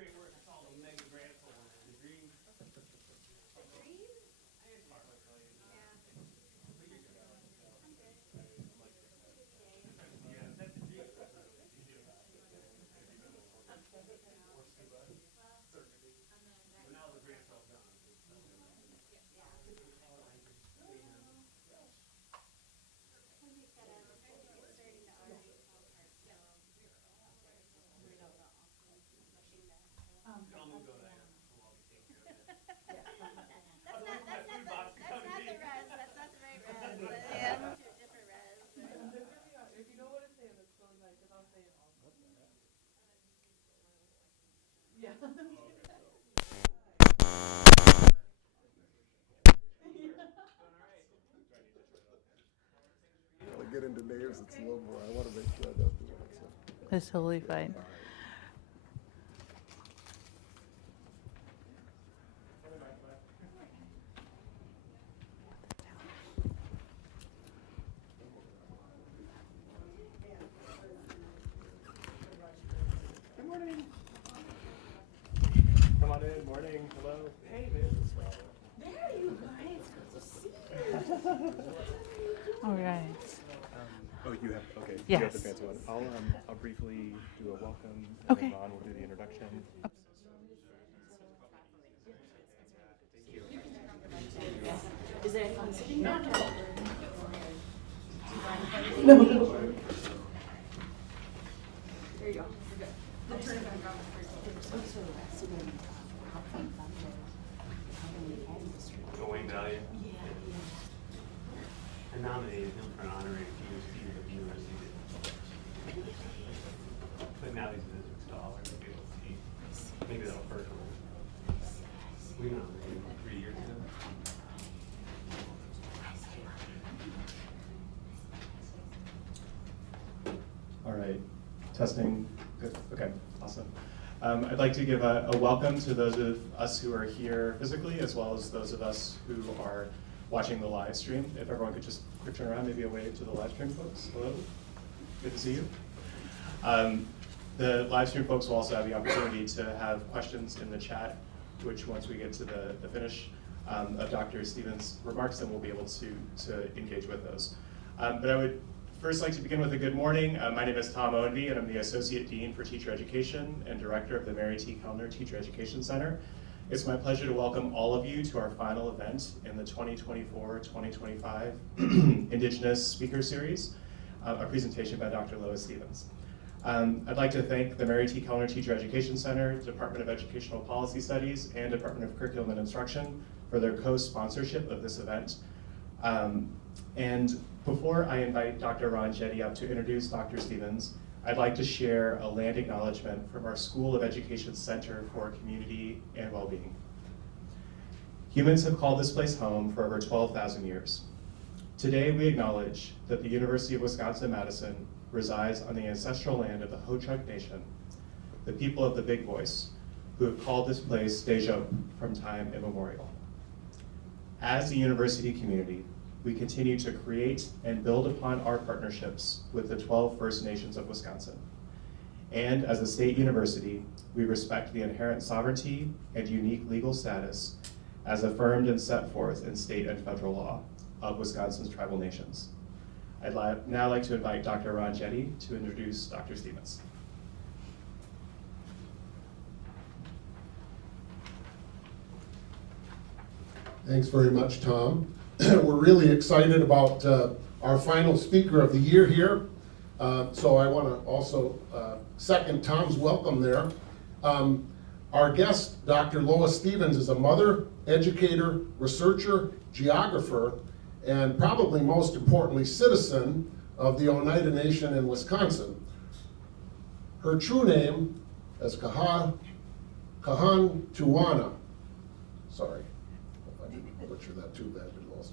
illustrate where it's called a mega grand for the dream. The dream? It's hard to tell you. Yeah. But you're good. I'm good. Yeah, that's the dream. Well, But now the grand's all gone. Wendy's got to get starting to already fall apart, so we don't know. Pushing that. I'll move go there. We'll all be taken care of that. That's not the res. That's not the right res. Yeah, move to a different res. If you know what to say, that's really nice, because I'll say it all. Yeah. When I get into names, it's a little more. I want to make sure I don't do that. So. That's totally fine. Good morning. Come on in. Morning. Hello. Hey, Miss. There you guys, good to see you. All right. Oh, you have, okay. Yes. You have the fancy one. I'll briefly do a welcome. And Okay. then Ron will do the introduction. Is there anyone sitting there? No. There you go. Turn it back on. Wayne Valley. I nominated him for an honorary PhD at the university. But now he's a scholar. Maybe that'll hurt him. We nominated him 3 years ago. All right. Testing. Good. Okay. Awesome. I'd like to give a welcome to those of us who are here physically, as well as those of us who are watching the live stream. If everyone could just quick turn around, maybe a wave to the live stream folks. Hello. Good to see you. The live stream folks will also have the opportunity to have questions in the chat, which once we get to the finish of Dr. Stevens' remarks, then we'll be able to engage with those. But I would first like to begin with a good morning. My name is Tom Owenby, and I'm the Associate Dean for Teacher Education and Director of the Mary T. Kellner Teacher Education Center. It's my pleasure to welcome all of you to our final event in the 2024-2025 Indigenous Speaker Series, a presentation by Dr. Lois Stevens. I'd like to thank the Mary T. Kellner Teacher Education Center, Department of Educational Policy Studies, and Department of Curriculum and Instruction for their co-sponsorship of this event. And before I invite Dr. Ron Jetty up to introduce Dr. Stevens, I'd like to share a land acknowledgement from our School of Education Center for Community and Wellbeing. Humans have called this place home for over 12,000 years. Today we acknowledge that the University of Wisconsin-Madison resides on the ancestral land of the Ho-Chunk Nation, the people of the Big Voice, who have called this place Deja from time immemorial. As a university community, we continue to create and build upon our partnerships with the 12 First Nations of Wisconsin. And as a state university, we respect the inherent sovereignty and unique legal status as affirmed and set forth in state and federal law of Wisconsin's tribal nations. I'd now like to invite Dr. Ron Jetty to introduce Dr. Stevens. Thanks very much, Tom. We're really excited about our final speaker of the year here. So I want to also second Tom's welcome there. Our guest, Dr. Lois Stevens, is a mother, educator, researcher, geographer, and probably most importantly, citizen of the Oneida Nation in Wisconsin. Her true name is Kahan Tuwana. Sorry, hope I didn't butcher that too bad, Lois.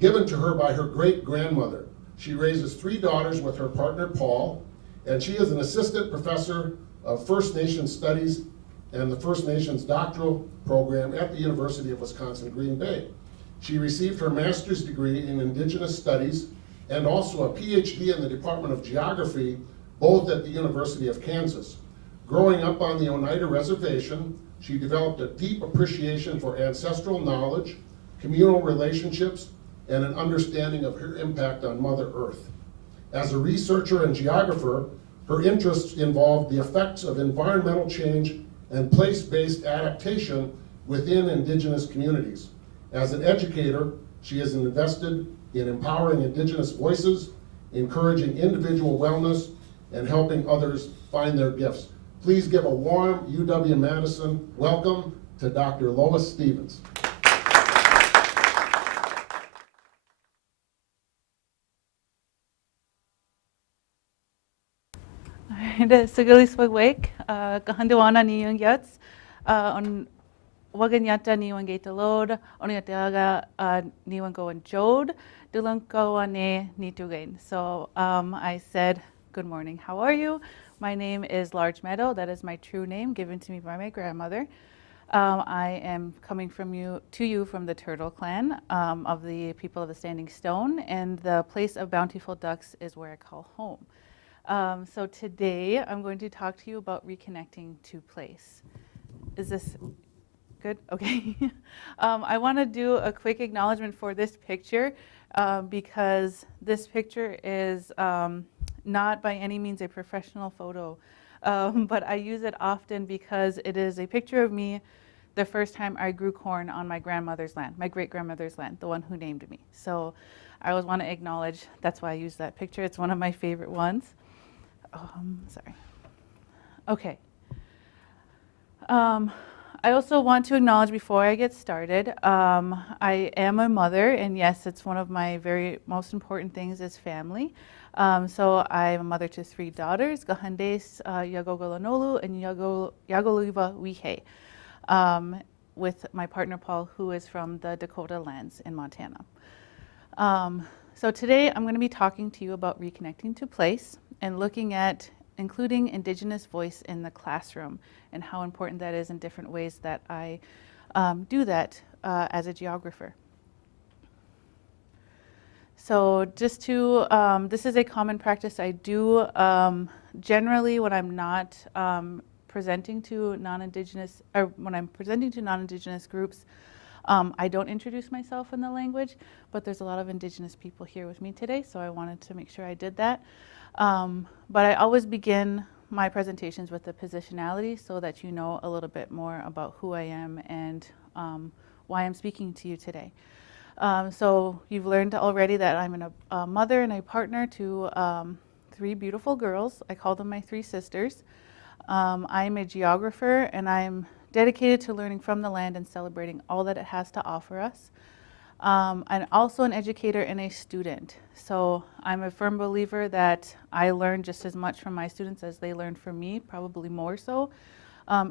Given to her by her great-grandmother. She raises 3 daughters with her partner, Paul, and she is an assistant professor of First Nation Studies and the First Nations Doctoral Program at the University of Wisconsin-Green Bay. She received her master's degree in Indigenous Studies and also a PhD in the Department of Geography, both at the University of Kansas. Growing up on the Oneida Reservation, she developed a deep appreciation for ancestral knowledge, communal relationships, and an understanding of her impact on Mother Earth. As a researcher and geographer, her interests involved the effects of environmental change and place-based adaptation within Indigenous communities. As an educator, she is invested in empowering Indigenous voices, encouraging individual wellness, and helping others find their gifts. Please give a warm UW-Madison welcome to Dr. Lois Stevens. Sigalis wagwake, kahanduana ni yung yats, on waganyata ni yung gate load, on yataga ni yung go and jode, dulanko ane ni tugain. So I said, good morning, how are you? My name is Large Meadow, that is my true name given to me by my grandmother. I am coming to you from the Turtle Clan of the people of the Standing Stone, and the place of bountiful ducks is where I call home. So today I'm going to talk to you about reconnecting to place. Is this good? Okay. I want to do a quick acknowledgement for this picture because this picture is not by any means a professional photo, but I use it often because it is a picture of me the first time I grew corn on my grandmother's land, my great-grandmother's land, the one who named me. So I always want to acknowledge, that's why I use that picture. It's one of my favorite ones. Sorry. Okay. I also want to acknowledge before I get started, I am a mother, and yes, it's one of my very most important things is family. So I'm a mother to 3 daughters, Gahandes, Yagogolonolu, and Yagoluiva Wihe, with my partner Paul, who is from the Dakota lands in Montana. So today I'm going to be talking to you about reconnecting to place and looking at including Indigenous voice in the classroom and how important that is in different ways that I do that as a geographer. So just to, this is a common practice I do generally when I'm not presenting to non-Indigenous, or when I'm presenting to non-Indigenous groups. I don't introduce myself in the language, but there's a lot of Indigenous people here with me today, so I wanted to make sure I did that. But I always begin my presentations with the positionality so that you know a little bit more about who I am and why I'm speaking to you today. So you've learned already that I'm a mother and a partner to 3 beautiful girls. I call them my 3 sisters. I'm a geographer, and I'm dedicated to learning from the land and celebrating all that it has to offer us. I'm also an educator and a student. So I'm a firm believer that I learn just as much from my students as they learn from me, probably more so,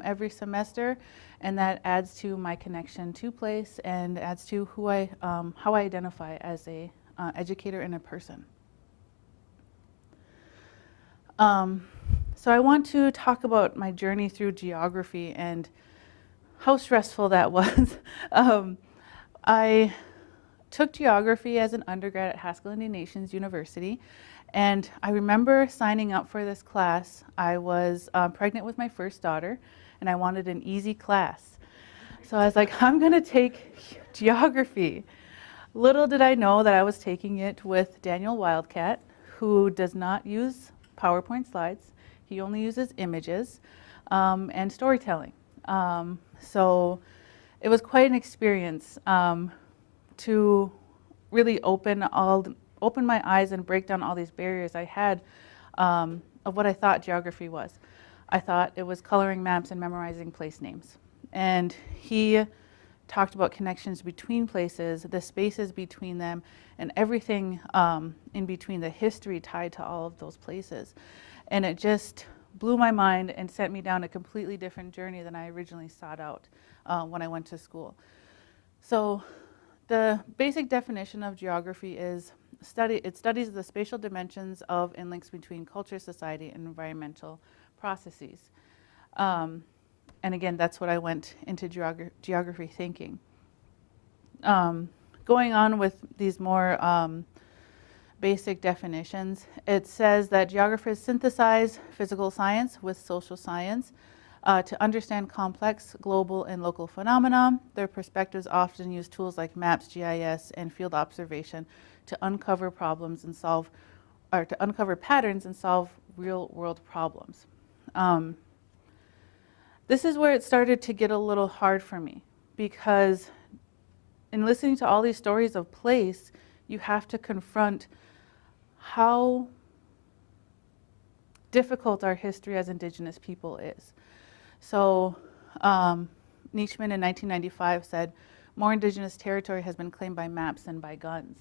every semester. And that adds to my connection to place and adds to who how I identify as a educator and a person. So I want to talk about my journey through geography and how stressful that was. I took geography as an undergrad at Haskell Indian Nations University, and I remember signing up for this class. I was pregnant with my first daughter, and I wanted an easy class. So I was like, I'm going to take geography. Little did I know that I was taking it with Daniel Wildcat, who does not use PowerPoint slides. He only uses images and storytelling. So it was quite an experience to really open my eyes and break down all these barriers I had of what I thought geography was. I thought it was coloring maps and memorizing place names. And he talked about connections between places, the spaces between them, and everything in between, the history tied to all of those places. And it just blew my mind and sent me down a completely different journey than I originally sought out when I went to school. So the basic definition of geography is it studies the spatial dimensions of and links between culture, society, and environmental processes. And again, that's what I went into geography thinking. Going on with these more basic definitions. It says that geographers synthesize physical science with social science to understand complex global and local phenomena. Their perspectives often use tools like maps, GIS, and field observation to uncover problems and solve, or to uncover patterns and solve real-world problems. This is where it started to get a little hard for me, because in listening to all these stories of place, you have to confront how difficult our history as Indigenous people is. So Nietzschman in 1995 said, more Indigenous territory has been claimed by maps than by guns.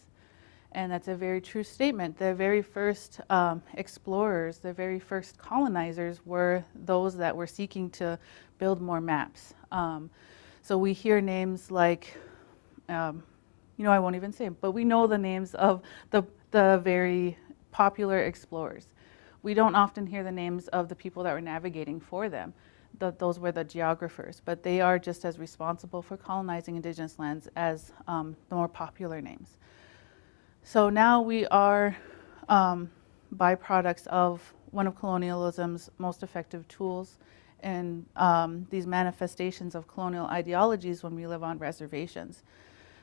And that's a very true statement. The very first explorers, the very first colonizers were those that were seeking to build more maps. So we hear names like, you know, I won't even say them, but we know the names of the very popular explorers. We don't often hear the names of the people that were navigating for them. Those were the geographers, but they are just as responsible for colonizing Indigenous lands as the more popular names. So now we are byproducts of one of colonialism's most effective tools and these manifestations of colonial ideologies when we live on reservations.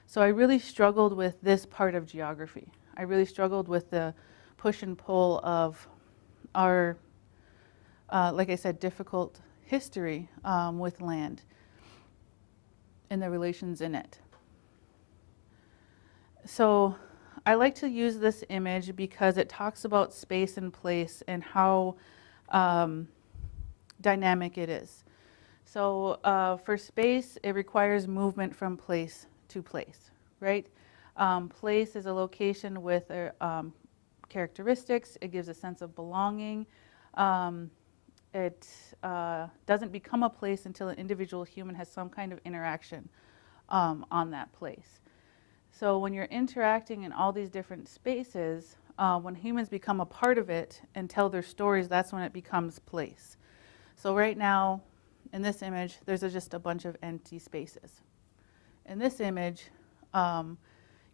So I really struggled with this part of geography. I really struggled with the push and pull of our, like I said, difficult history with land and the relations in it. So I like to use this image because it talks about space and place and how dynamic it is. So for space, it requires movement from place to place, right? Place is a location with characteristics. It gives a sense of belonging. It doesn't become a place until an individual human has some kind of interaction on that place. So when you're interacting in all these different spaces, when humans become a part of it and tell their stories, that's when it becomes place. So right now, in this image, there's just a bunch of empty spaces. In this image,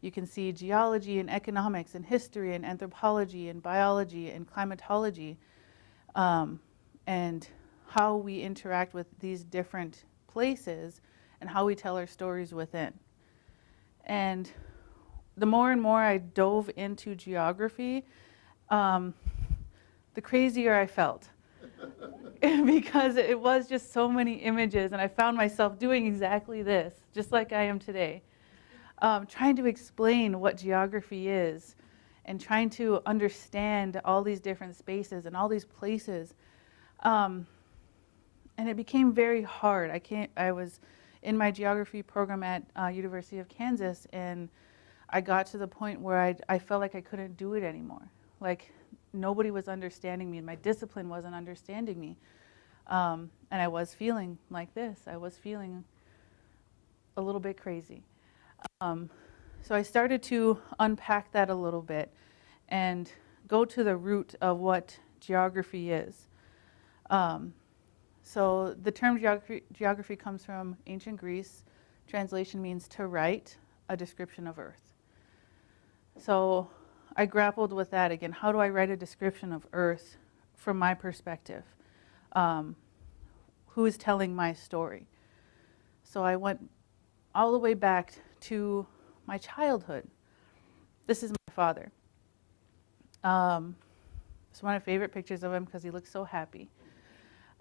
you can see geology and economics and history and anthropology and biology and climatology, and how we interact with these different places and how we tell our stories within. And the more and more I dove into geography, the crazier I felt. Because it was just so many images, and I found myself doing exactly this, just like I am today. Trying to explain what geography is and trying to understand all these different spaces and all these places. And it became very hard. I was in my geography program at University of Kansas, and I got to the point where I felt like I couldn't do it anymore. Like nobody was understanding me, and my discipline wasn't understanding me. And I was feeling like this. I was feeling a little bit crazy. So I started to unpack that a little bit and go to the root of what geography is. So the term geography comes from ancient Greece. Translation means to write a description of Earth. So I grappled with that again. How do I write a description of Earth from my perspective? Who is telling my story? So I went all the way back to my childhood. This is my father. It's one of my favorite pictures of him because he looks so happy.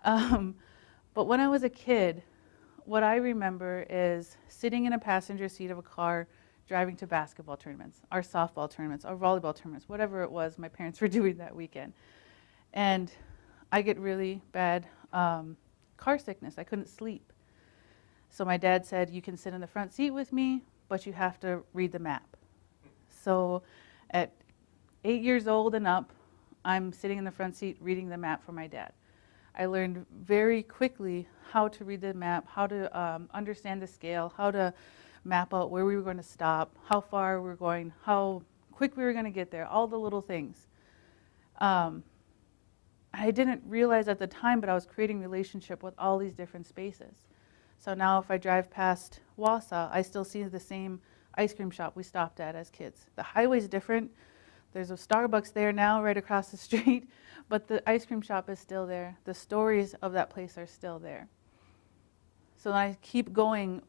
But when I was a kid, what I remember is sitting in a passenger seat of a car driving to basketball tournaments, our softball tournaments, our volleyball tournaments, whatever it was my parents were doing that weekend. And I get really bad car sickness. I couldn't sleep. So my dad said, you can sit in the front seat with me, but you have to read the map. So at 8 years old and up, I'm sitting in the front seat reading the map for my dad. I learned very quickly how to read the map, how to understand the scale, how to map out where we were going to stop, how far we were going, how quick we were going to get there, all the little things. I didn't realize at the time, but I was creating relationship with all these different spaces. So now if I drive past Wausau, I still see the same ice cream shop we stopped at as kids. The highway's different, There's a Starbucks there now right across the street, but the ice cream shop is still there. The stories of that place are still there. So I keep going,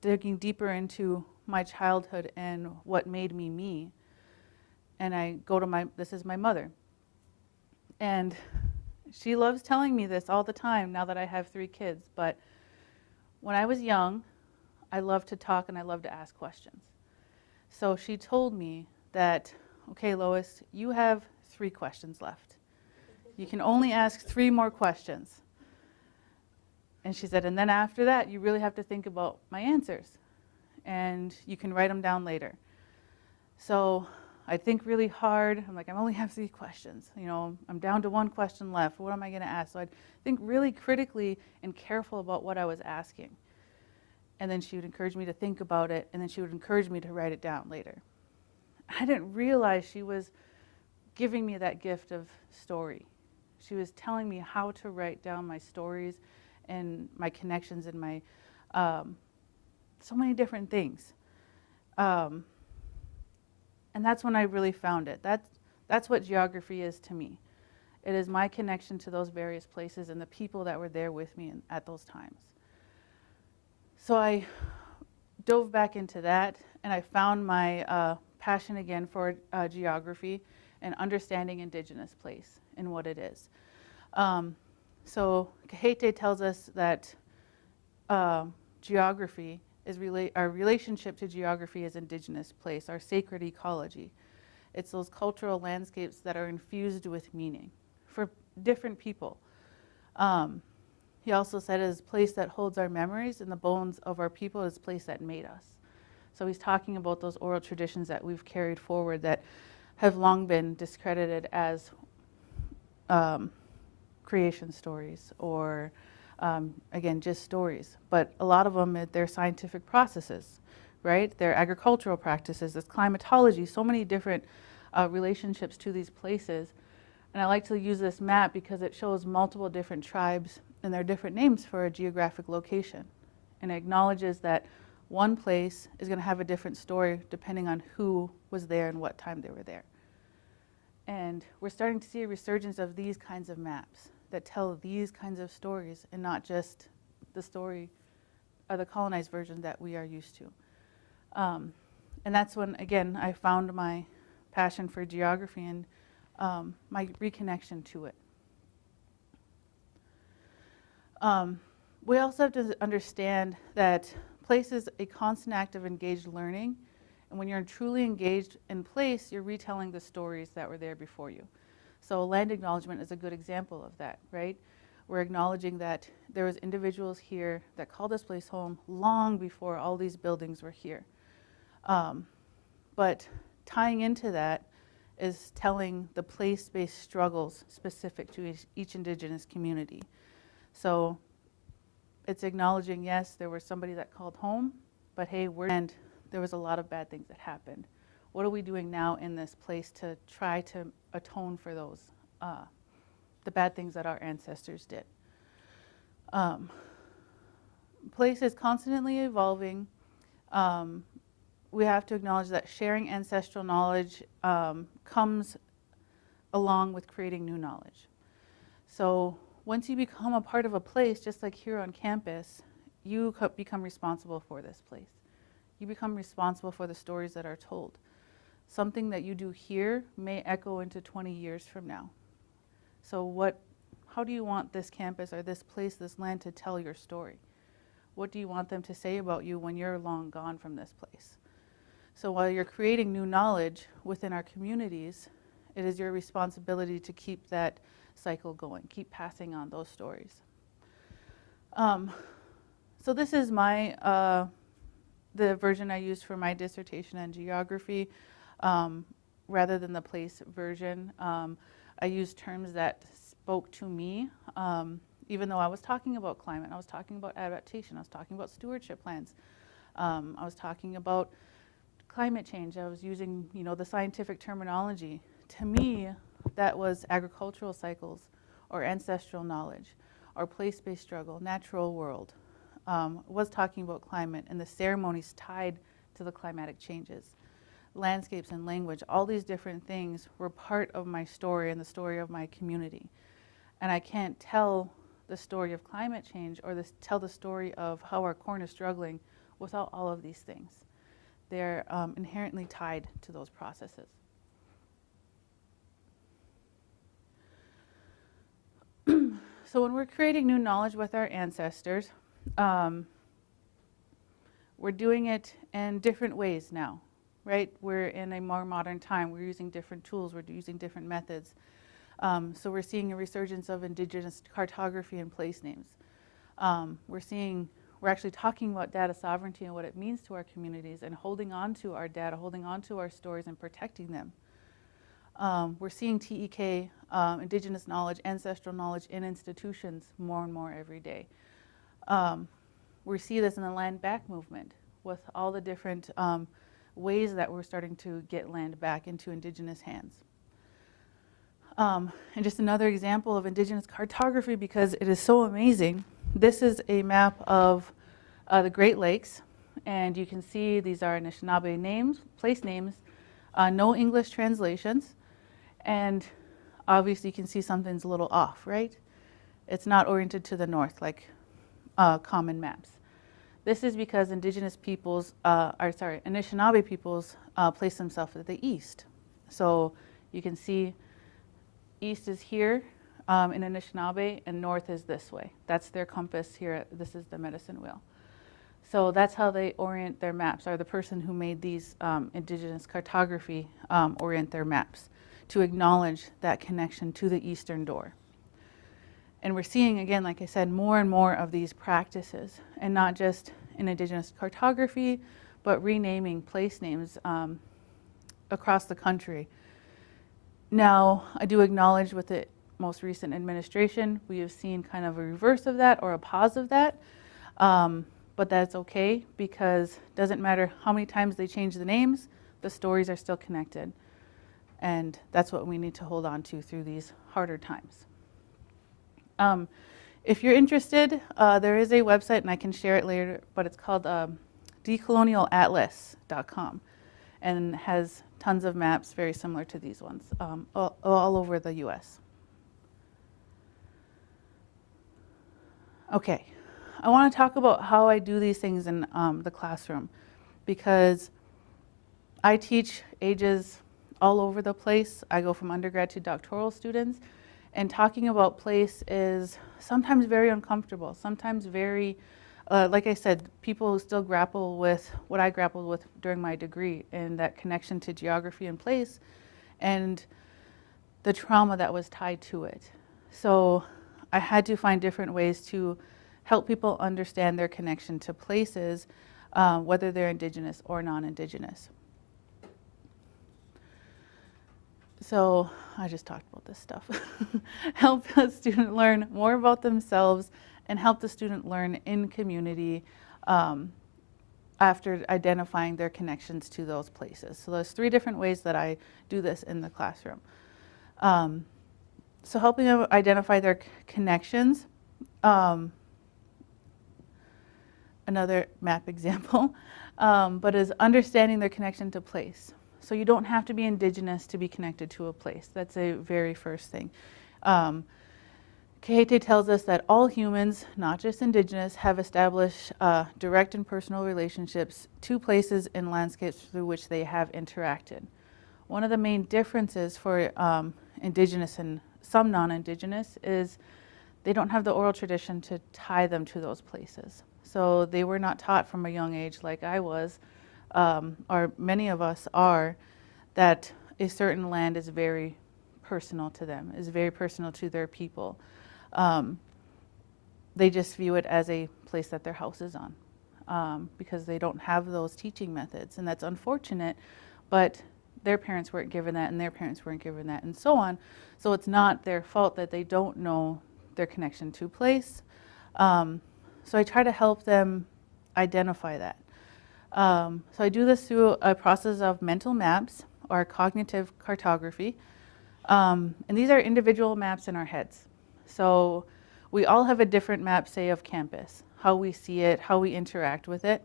digging deeper into my childhood and what made me me. And I go to this is my mother. And she loves telling me this all the time now that I have 3 kids. But when I was young, I loved to talk and I loved to ask questions. So she told me that, okay, Lois, you have 3 questions left. You can only ask 3 more questions. And she said, and then after that, you really have to think about my answers. And you can write them down later. So I think really hard. I'm like, I only have 3 questions. You know, I'm down to 1 question left. What am I going to ask? So I'd think really critically and careful about what I was asking. And then she would encourage me to think about it, and then she would encourage me to write it down later. I didn't realize she was giving me that gift of story. She was telling me how to write down my stories and my connections and my so many different things. And that's when I really found it. That's what geography is to me. It is my connection to those various places and the people that were there with me at those times. So I dove back into that, and I found my passion again for geography and understanding Indigenous place and what it is. So Kahete tells us that geography is our relationship to geography is Indigenous place, our sacred ecology. It's those cultural landscapes that are infused with meaning for different people. He also said it is a place that holds our memories, and the bones of our people is a place that made us. So he's talking about those oral traditions that we've carried forward that have long been discredited as creation stories or, again, just stories. But a lot of them, they're scientific processes, right? They're agricultural practices, it's climatology, so many different relationships to these places. And I like to use this map because it shows multiple different tribes and their different names for a geographic location. And it acknowledges that one place is going to have a different story depending on who was there and what time they were there. And we're starting to see a resurgence of these kinds of maps that tell these kinds of stories and not just the story or the colonized version that we are used to. And that's when, again, I found my passion for geography and my reconnection to it. We also have to understand that place is a constant act of engaged learning, and when you're truly engaged in place, you're retelling the stories that were there before you. So land acknowledgement is a good example of that, right? We're acknowledging that there was individuals here that called this place home long before all these buildings were here. But tying into that is telling the place-based struggles specific to each Indigenous community. So it's acknowledging, yes, there was somebody that called home, but hey, and there was a lot of bad things that happened. What are we doing now in this place to try to atone for those, the bad things that our ancestors did? Place is constantly evolving. We have to acknowledge that sharing ancestral knowledge comes along with creating new knowledge. So once you become a part of a place, just like here on campus, you become responsible for this place. You become responsible for the stories that are told. Something that you do here may echo into 20 years from now. So how do you want this campus or this place, this land to tell your story? What do you want them to say about you when you're long gone from this place? So while you're creating new knowledge within our communities, it is your responsibility to keep that cycle going, keep passing on those stories. So this is my the version I used for my dissertation on geography. Rather than the place version, I used terms that spoke to me, even though I was talking about climate, I was talking about adaptation, I was talking about stewardship plans, I was talking about climate change, I was using, the scientific terminology. To me, that was agricultural cycles or ancestral knowledge or place-based struggle, natural world. Was talking about climate and the ceremonies tied to the climatic changes. landscapes and language, all these different things were part of my story and the story of my community. And I can't tell the story of climate change or tell the story of how our corn is struggling without all of these things. They're inherently tied to those processes. So when we're creating new knowledge with our ancestors, we're doing it in different ways now, right? We're in a more modern time. We're using different tools. We're using different methods. So we're seeing a resurgence of Indigenous cartography and place names. We're actually talking about data sovereignty and what it means to our communities and holding on to our data, holding on to our stories and protecting them. We're seeing TEK, Indigenous knowledge, ancestral knowledge in institutions more and more every day. We see this in the land back movement with all the different ways that we're starting to get land back into Indigenous hands. And just another example of Indigenous cartography, because it is so amazing. This is a map of the Great Lakes, and you can see these are Anishinaabe names, place names, no English translations, and obviously you can see something's a little off, right? It's not oriented to the north like common maps. This is because Indigenous peoples, Anishinaabe peoples place themselves at the east. So you can see east is here in Anishinaabe and north is this way. That's their compass here. This is the medicine wheel. So that's how they orient their maps, or the person who made these Indigenous cartography orient their maps to acknowledge that connection to the eastern door. And we're seeing, again, like I said, more and more of these practices, and not just in Indigenous cartography, but renaming place names across the country. Now, I do acknowledge with the most recent administration, we have seen kind of a reverse of that or a pause of that, but that's okay, because it doesn't matter how many times they change the names, the stories are still connected. And that's what we need to hold on to through these harder times. If you're interested, there is a website, and I can share it later, but it's called decolonialatlas.com, and has tons of maps very similar to these ones, all over the US. Okay, I want to talk about how I do these things in the classroom, because I teach ages all over the place. I go from undergrad to doctoral students, and talking about place is sometimes very uncomfortable, sometimes very, like I said, people still grapple with what I grappled with during my degree, and that connection to geography and place, and the trauma that was tied to it. So I had to find different ways to help people understand their connection to places, whether they're Indigenous or non-Indigenous. So I just talked about this stuff. Help a student learn more about themselves and help the student learn in community after identifying their connections to those places. So there's 3 different ways that I do this in the classroom. So helping them identify their connections. Another map example, but is understanding their connection to place. So you don't have to be Indigenous to be connected to a place. That's a very first thing. Kehete tells us that all humans, not just Indigenous, have established direct and personal relationships to places and landscapes through which they have interacted. One of the main differences for Indigenous and some non-Indigenous is they don't have the oral tradition to tie them to those places. So they were not taught from a young age like I was, or many of us are, that a certain land is very personal to them, is very personal to their people. They just view it as a place that their house is on, because they don't have those teaching methods, and that's unfortunate, but their parents weren't given that, and their parents weren't given that, and so on. So it's not their fault that they don't know their connection to place. So I try to help them identify that. So I do this through a process of mental maps or cognitive cartography. And these are individual maps in our heads. So we all have a different map, say, of campus, how we see it, how we interact with it.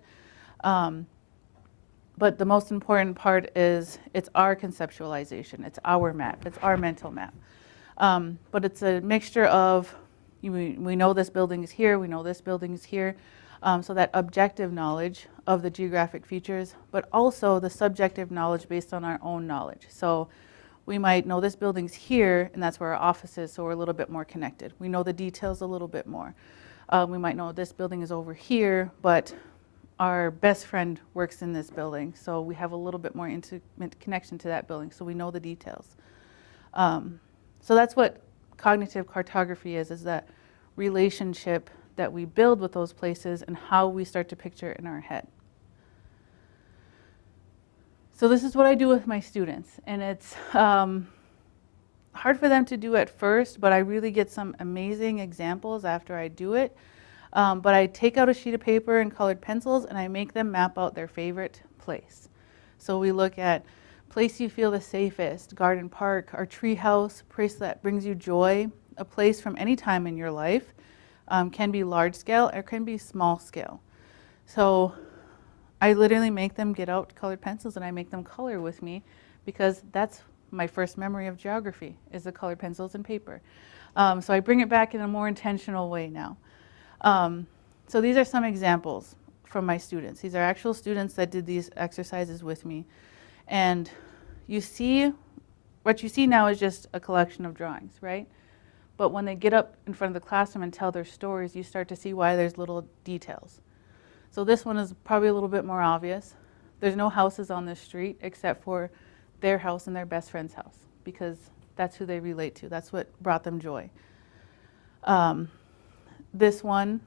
But the most important part is it's our conceptualization. It's our map. It's our mental map. But it's a mixture of, we know this building is here, we know this building is here. So that objective knowledge of the geographic features, but also the subjective knowledge based on our own knowledge. So we might know this building's here, and that's where our office is, so we're a little bit more connected. We know the details a little bit more. We might know this building is over here, but our best friend works in this building, so we have a little bit more intimate connection to that building, so we know the details. So that's what cognitive cartography is that relationship that we build with those places and how we start to picture it in our head. So this is what I do with my students, and it's hard for them to do at first, but I really get some amazing examples after I do it. But I take out a sheet of paper and colored pencils, and I make them map out their favorite place. So we look at place you feel the safest, garden, park, or tree house, place that brings you joy, a place from any time in your life, can be large scale or can be small scale. So I literally make them get out colored pencils and I make them color with me, because that's my first memory of geography, is the colored pencils and paper. So I bring it back in a more intentional way now. So these are some examples from my students. These are actual students that did these exercises with me. And you see, what you see now is just a collection of drawings, right? But when they get up in front of the classroom and tell their stories, you start to see why there's little details. So this one is probably a little bit more obvious. There's no houses on this street except for their house and their best friend's house, because that's who they relate to. That's what brought them joy. This one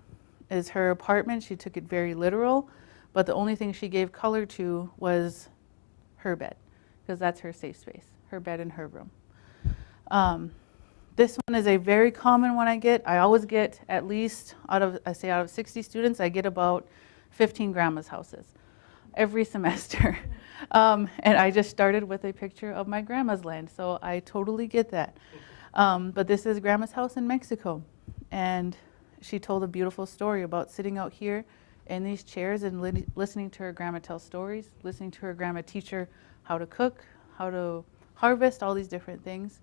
is her apartment. She took it very literal, but the only thing she gave color to was her bed, because that's her safe space, her bed in her room. This one is a very common one I get. I always get at least, out of 60 students, I get about 15 grandma's houses every semester. And I just started with a picture of my grandma's land, so I totally get that. But this is grandma's house in Mexico. And she told a beautiful story about sitting out here in these chairs and listening to her grandma tell stories, listening to her grandma teach her how to cook, how to harvest, all these different things.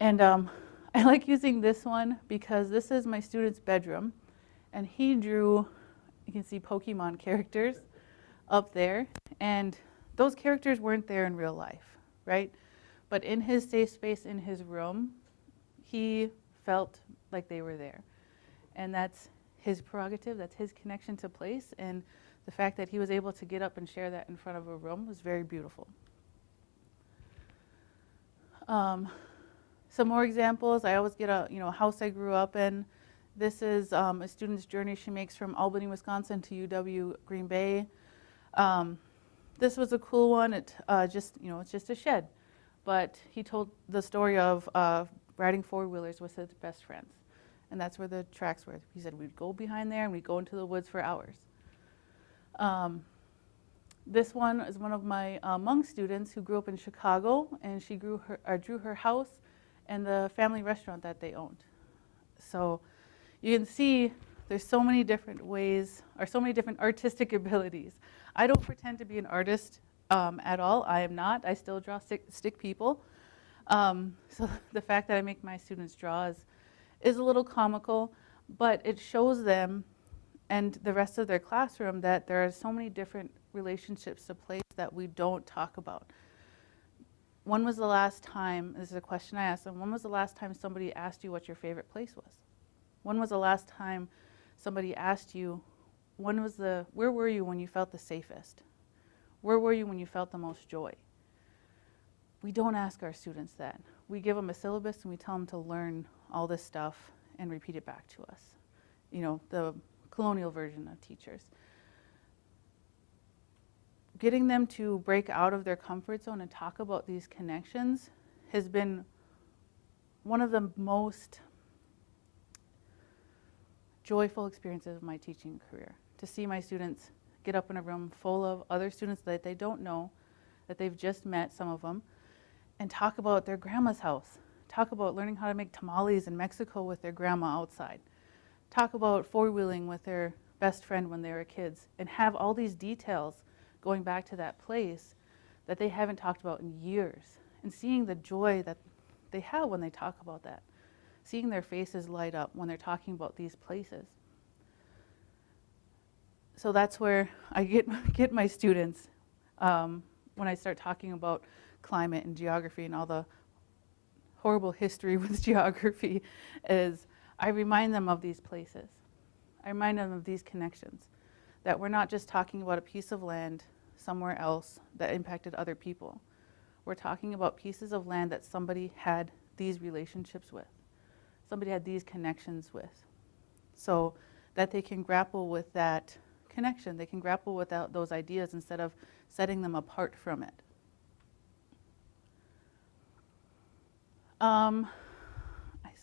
And I like using this one because this is my student's bedroom, and he drew, you can see Pokemon characters up there, and those characters weren't there in real life, right? But in his safe space in his room, he felt like they were there. And that's his prerogative, that's his connection to place, and the fact that he was able to get up and share that in front of a room was very beautiful. Some more examples. I always get a house I grew up in. This is a student's journey she makes from Albany, Wisconsin to UW Green Bay. This was a cool one. It's just a shed. But he told the story of riding four-wheelers with his best friends. And that's where the tracks were. He said we'd go behind there and we'd go into the woods for hours. This one is one of my Hmong students who grew up in Chicago, and she drew her house and the family restaurant that they owned. So you can see there's so many different ways, or so many different artistic abilities. I don't pretend to be an artist at all. I am not. I still draw stick people. So the fact that I make my students draw is a little comical, but it shows them and the rest of their classroom that there are so many different relationships to place that we don't talk about. When was the last time, this is a question I asked them, when was the last time somebody asked you what your favorite place was? When was the last time somebody asked you, where were you when you felt the safest? Where were you when you felt the most joy? We don't ask our students that. We give them a syllabus and we tell them to learn all this stuff and repeat it back to us. The colonial version of teachers. Getting them to break out of their comfort zone and talk about these connections has been one of the most joyful experiences of my teaching career. To see my students get up in a room full of other students that they don't know, that they've just met, some of them, and talk about their grandma's house. Talk about learning how to make tamales in Mexico with their grandma outside. Talk about four-wheeling with their best friend when they were kids, and have all these details going back to that place that they haven't talked about in years, and seeing the joy that they have when they talk about that, seeing their faces light up when they're talking about these places. So that's where I get my students when I start talking about climate and geography and all the horrible history with geography, is I remind them of these places. I remind them of these connections, that we're not just talking about a piece of land somewhere else that impacted other people. We're talking about pieces of land that somebody had these relationships with, somebody had these connections with, so that they can grapple with that connection. They can grapple with those ideas instead of setting them apart from it. I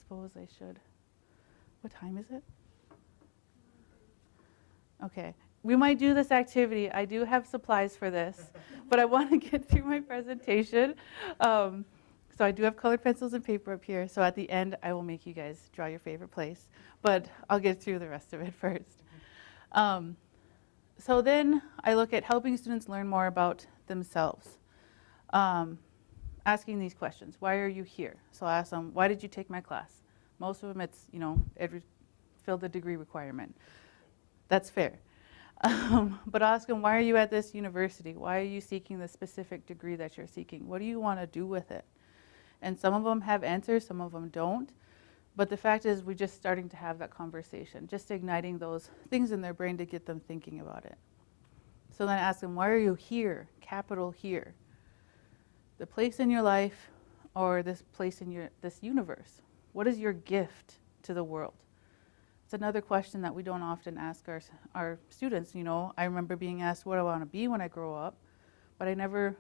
suppose I should. What time is it? Okay. We might do this activity. I do have supplies for this, but I want to get through my presentation. So I do have colored pencils and paper up here. So at the end, I will make you guys draw your favorite place, but I'll get through the rest of it first. So then I look at helping students learn more about themselves. Asking these questions. Why are you here? So I ask them, why did you take my class? Most of them, it's, fill the degree requirement. That's fair. But ask them, why are you at this university? Why are you seeking the specific degree that you're seeking? What do you want to do with it? And some of them have answers, some of them don't. But the fact is, we're just starting to have that conversation, just igniting those things in their brain to get them thinking about it. So then I ask them, why are you here? Capital here. The place in your life or this place in this universe. What is your gift to the world? It's another question that we don't often ask our students. I remember being asked what I want to be when I grow up, but I never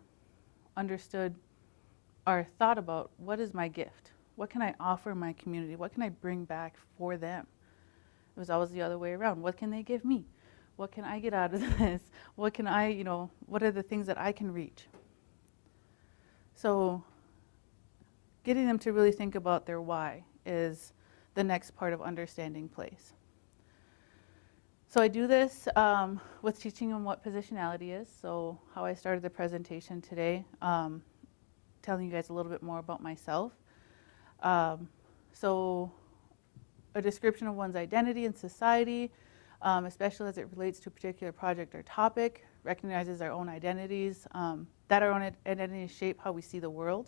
understood or thought about what is my gift? What can I offer my community? What can I bring back for them? It was always the other way around. What can they give me? What can I get out of this? What can I, what are the things that I can reach? So getting them to really think about their why is the next part of understanding place. So I do this with teaching them what positionality is. So how I started the presentation today, telling you guys a little bit more about myself. So a description of one's identity in society, especially as it relates to a particular project or topic, recognizes our own identities, that our own identities shape how we see the world.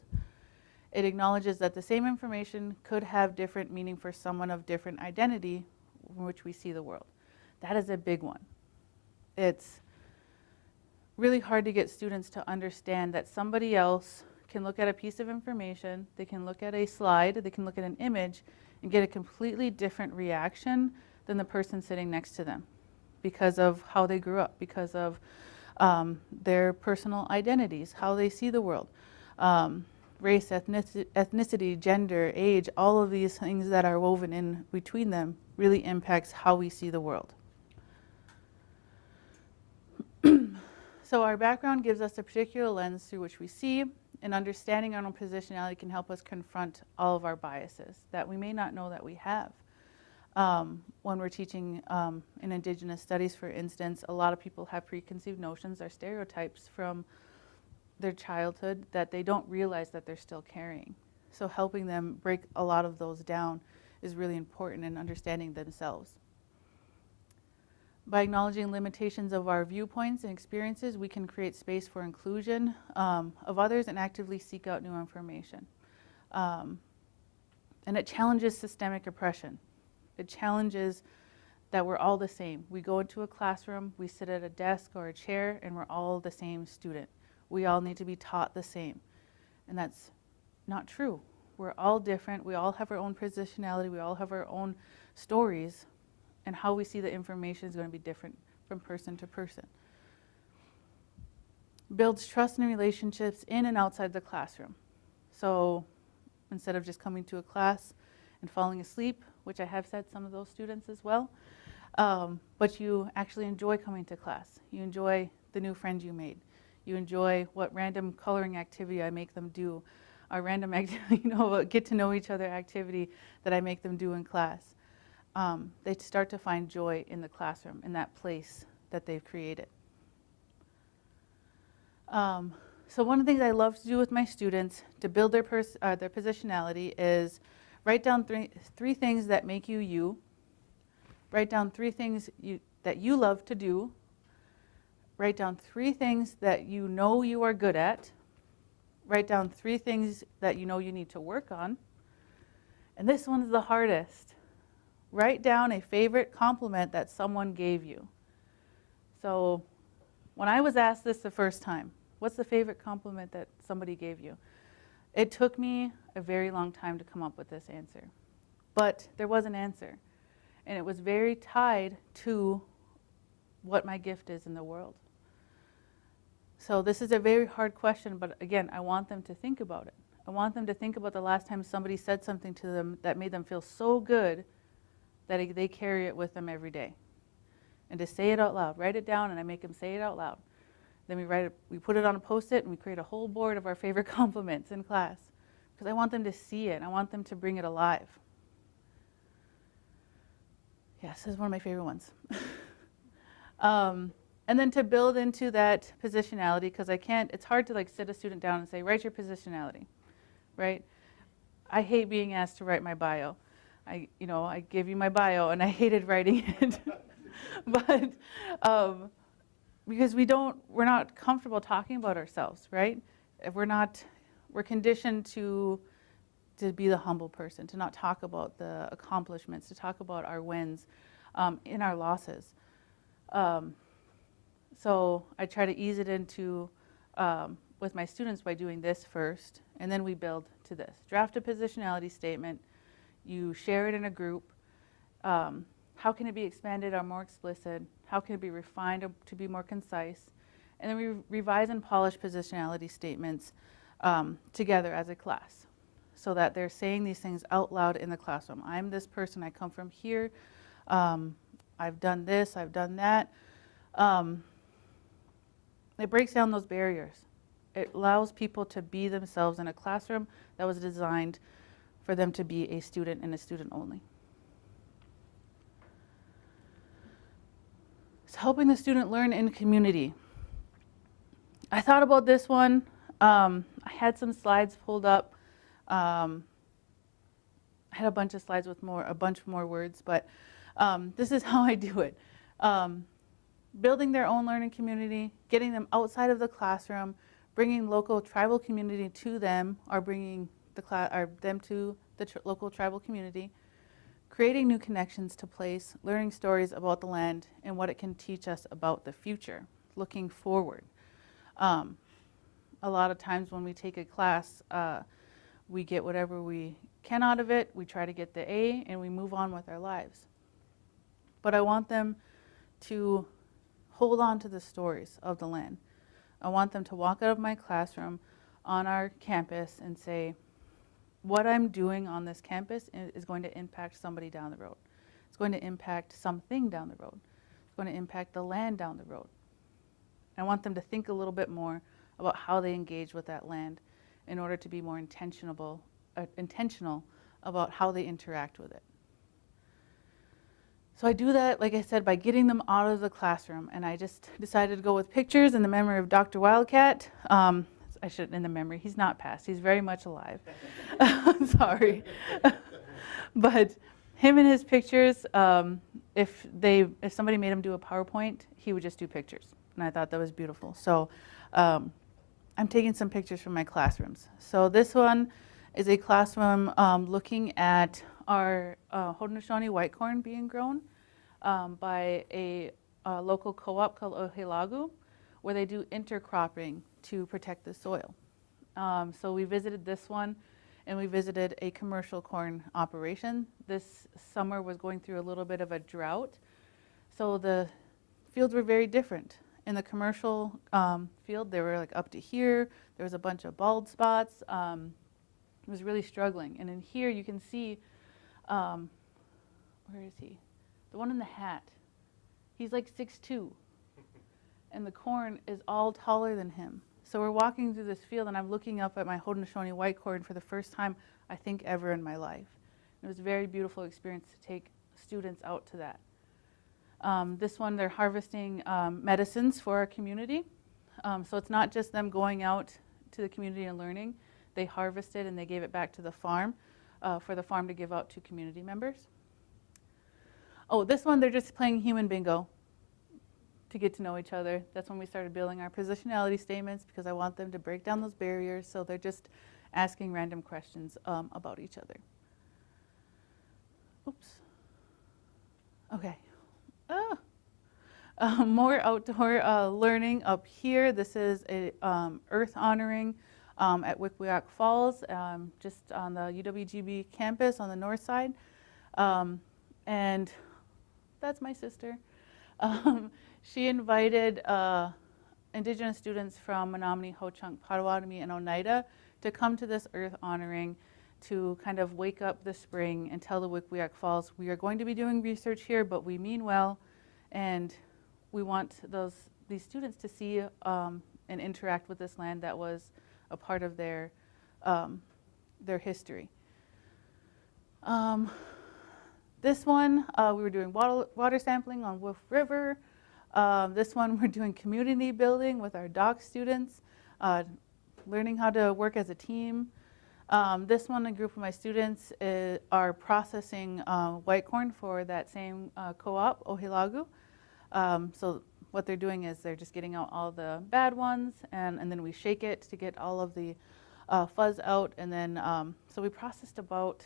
It acknowledges that the same information could have different meaning for someone of different identity in which we see the world. That is a big one. It's really hard to get students to understand that somebody else can look at a piece of information, they can look at a slide, they can look at an image and get a completely different reaction than the person sitting next to them because of how they grew up, because of their personal identities, how they see the world. Race, ethnicity, gender, age, all of these things that are woven in between them really impacts how we see the world. So our background gives us a particular lens through which we see, and understanding our own positionality can help us confront all of our biases that we may not know that we have. When we're teaching in Indigenous studies, for instance, a lot of people have preconceived notions or stereotypes from their childhood that they don't realize that they're still carrying. So helping them break a lot of those down is really important in understanding themselves. By acknowledging limitations of our viewpoints and experiences, we can create space for inclusion of others and actively seek out new information. And it challenges systemic oppression. It challenges that we're all the same. We go into a classroom, we sit at a desk or a chair, and we're all the same student. We all need to be taught the same. And that's not true. We're all different. We all have our own positionality. We all have our own stories. And how we see the information is going to be different from person to person. Builds trust and relationships in and outside the classroom. So instead of just coming to a class and falling asleep, which I have said some of those students as well, but you actually enjoy coming to class. You enjoy the new friends you made. You enjoy what random coloring activity I make them do, or random get to know each other activity that I make them do in class. They start to find joy in the classroom, in that place that they've created. So one of the things I love to do with my students to build their positionality is write down three things that make you you. Write down three things that you love to do. Write down three things that you know you are good at. Write down three things that you know you need to work on. And this one's the hardest. Write down a favorite compliment that someone gave you. So when I was asked this the first time, what's the favorite compliment that somebody gave you? It took me a very long time to come up with this answer. But there was an answer. And it was very tied to what my gift is in the world. So this is a very hard question, but again, I want them to think about it. I want them to think about the last time somebody said something to them that made them feel so good that they carry it with them every day. And to say it out loud, write it down, and I make them say it out loud. Then we put it on a Post-it, and we create a whole board of our favorite compliments in class. Because I want them to see it. I want them to bring it alive. Yes, this is one of my favorite ones. And then to build into that positionality, because it's hard to like sit a student down and say, write your positionality, right? I hate being asked to write my bio. I gave you my bio, and I hated writing it. But because we're not comfortable talking about ourselves, right? We're conditioned to be the humble person, to not talk about the accomplishments, to talk about our wins, in our losses. So I try to ease it into with my students by doing this first, and then we build to this. Draft a positionality statement. You share it in a group. How can it be expanded or more explicit? How can it be refined to be more concise? And then we revise and polish positionality statements together as a class so that they're saying these things out loud in the classroom. I'm this person, I come from here, I've done this, I've done that. It breaks down those barriers. It allows people to be themselves in a classroom that was designed for them to be a student and a student only. It's helping the student learn in community. I thought about this one. I had some slides pulled up. I had a bunch of slides with a bunch more words, but this is how I do it. Building their own learning community, getting them outside of the classroom, bringing local tribal community to them, or bringing them to the local tribal community, creating new connections to place, learning stories about the land and what it can teach us about the future, looking forward. A lot of times when we take a class, we get whatever we can out of it, we try to get the A, and we move on with our lives. But I want them to hold on to the stories of the land. I want them to walk out of my classroom on our campus and say, what I'm doing on this campus is going to impact somebody down the road. It's going to impact something down the road. It's going to impact the land down the road. I want them to think a little bit more about how they engage with that land in order to be more intentional about how they interact with it. So I do that, like I said, by getting them out of the classroom. And I just decided to go with pictures in the memory of Dr. Wildcat. I shouldn't in the memory. He's not passed. He's very much alive. Sorry. But him and his pictures, if somebody made him do a PowerPoint, he would just do pictures. And I thought that was beautiful. So I'm taking some pictures from my classrooms. So this one is a classroom looking at our Haudenosaunee white corn being grown by a local co-op called Ohelagu, where they do intercropping to protect the soil. So we visited this one, and we visited a commercial corn operation. This summer was going through a little bit of a drought, so the fields were very different. In the commercial field, they were like up to here. There was a bunch of bald spots. It was really struggling. And in here, you can see, where is he? The one in the hat. He's like 6'2", and the corn is all taller than him. So we're walking through this field, and I'm looking up at my Haudenosaunee white corn for the first time, I think, ever in my life. It was a very beautiful experience to take students out to that. This one, they're harvesting medicines for our community. So it's not just them going out to the community and learning. They harvested and they gave it back to the farm for the farm to give out to community members. Oh, this one, they're just playing human bingo to get to know each other. That's when we started building our positionality statements, because I want them to break down those barriers. So they're just asking random questions about each other. Oops. Okay. More outdoor learning up here. This is a earth honoring at Wickwiock Falls, just on the UW-GB campus on the north side. And that's my sister. She invited Indigenous students from Menominee, Ho-Chunk, Potawatomi, and Oneida to come to this earth honoring to kind of wake up the spring and tell the Wickwiock Falls, we are going to be doing research here, but we mean well, and we want these students to see and interact with this land that was a part of their history. This one, we were doing water sampling on Wolf River. This one, we're doing community building with our doc students, learning how to work as a team. This one, a group of my students are processing white corn for that same co-op, Ohilagu. So what they're doing is they're just getting out all the bad ones, and then we shake it to get all of the fuzz out. And then, so we processed about,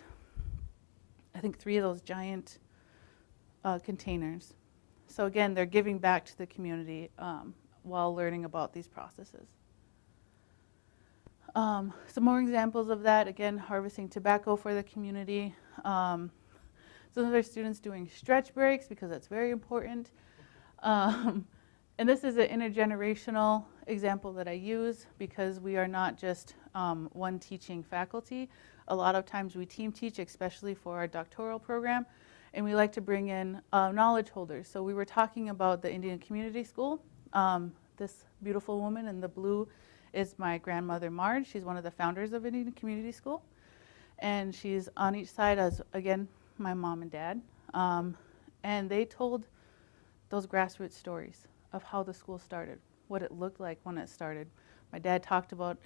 I think, 3 of those giant containers. So again, they're giving back to the community while learning about these processes. Some more examples of that, again, harvesting tobacco for the community. Some of our students doing stretch breaks, because that's very important. And this is an intergenerational example that I use, because we are not just one teaching faculty. A lot of times we team teach, especially for our doctoral program, and we like to bring in knowledge holders. So we were talking about the Indian Community School. This beautiful woman in the blue is my grandmother Marge. She's one of the founders of Indian Community School. And she's on each side as, again, my mom and dad. And they told those grassroots stories of how the school started, what it looked like when it started. My dad talked about,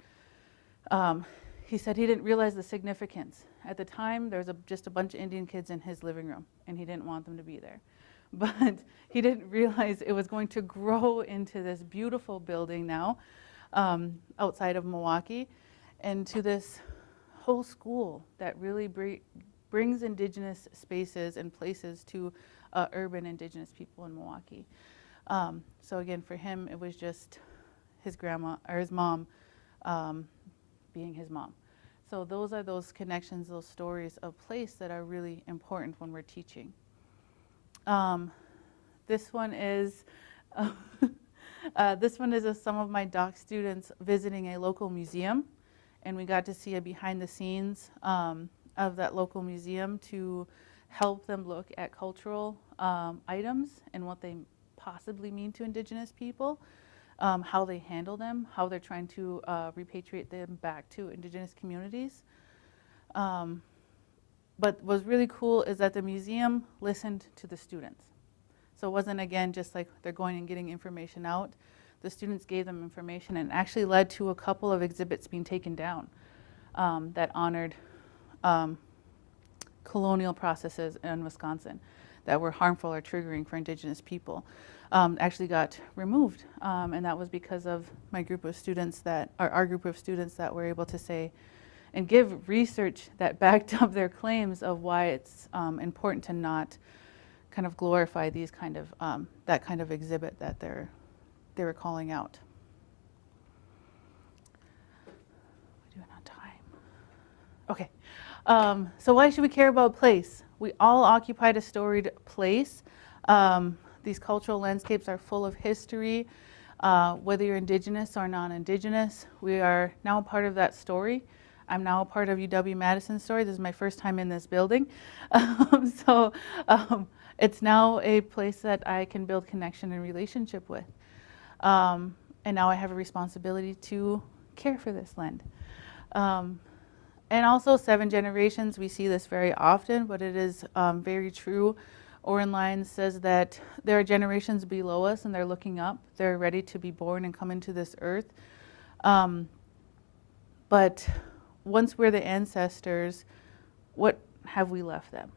he said he didn't realize the significance. At the time, there was just a bunch of Indian kids in his living room, and he didn't want them to be there. But he didn't realize it was going to grow into this beautiful building now, outside of Milwaukee, and to this whole school that really brings Indigenous spaces and places to urban Indigenous people in Milwaukee. So again, for him, it was just his grandma or his mom being his mom. So those are those connections, those stories of place that are really important when we're teaching. This one is some of my doc students visiting a local museum, and we got to see a behind the scenes of that local museum to help them look at cultural items and what they possibly mean to Indigenous people, how they handle them, how they're trying to repatriate them back to Indigenous communities. But what's really cool is that the museum listened to the students. So it wasn't, again, just like they're going and getting information out. The students gave them information, and actually led to a couple of exhibits being taken down that honored colonial processes in Wisconsin that were harmful or triggering for Indigenous people. Actually got removed, and that was because of my group of students our group of students that were able to say and give research that backed up their claims of why it's important to not kind of glorify these kind of that kind of exhibit that they were calling out. We're doing on time. Okay. So why should we care about place? We all occupied a storied place. These cultural landscapes are full of history. Whether you're Indigenous or non-Indigenous, we are now a part of that story. I'm now a part of UW-Madison's story. This is my first time in this building. It's now a place that I can build connection and relationship with. And now I have a responsibility to care for this land. And also 7 generations, we see this very often, but it is very true Oren Lyons says that there are generations below us and they're looking up. They're ready to be born and come into this earth. But once we're the ancestors, what have we left them?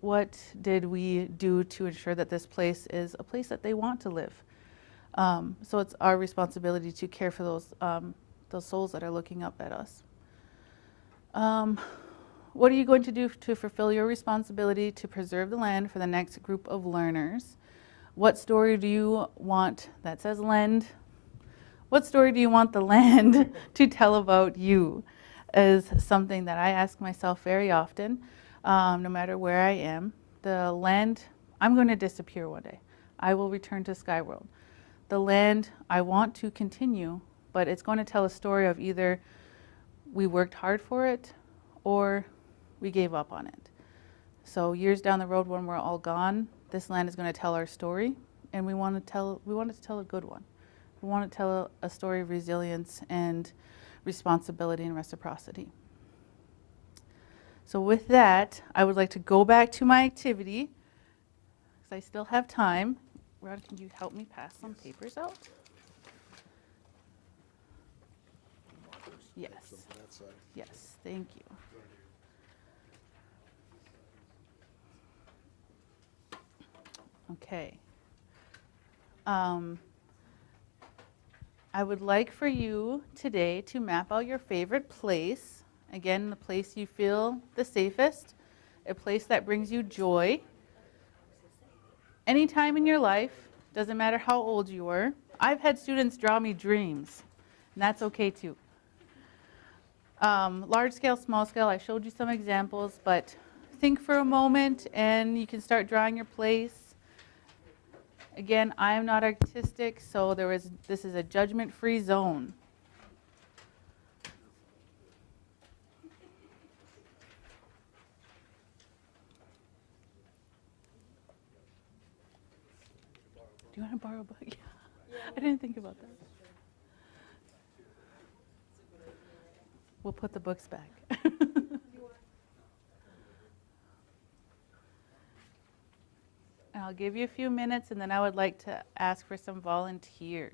What did we do to ensure that this place is a place that they want to live? So it's our responsibility to care for those souls that are looking up at us. What are you going to do to fulfill your responsibility to preserve the land for the next group of learners? What story do you want that says land? What story do you want the land to tell about you? Is something that I ask myself very often, no matter where I am. The land, I'm going to disappear one day. I will return to Skyworld. The land, I want to continue, but it's going to tell a story of either we worked hard for it or we gave up on it. So years down the road when we're all gone, this land is going to tell our story, and we want it to tell a good one. We want to tell a story of resilience and responsibility and reciprocity. So with that, I would like to go back to my activity, because I still have time. Rod, can you help me pass some papers out? Yes. Yes, thank you. Okay. I would like for you today to map out your favorite place. Again, the place you feel the safest, a place that brings you joy. Any time in your life, doesn't matter how old you are. I've had students draw me dreams, and that's okay too. Large scale, small scale, I showed you some examples, but think for a moment and you can start drawing your place. Again, I am not artistic, so this is a judgment-free zone. Do you want to borrow a book? Yeah. I didn't think about that. We'll put the books back. I'll give you a few minutes, and then I would like to ask for some volunteers.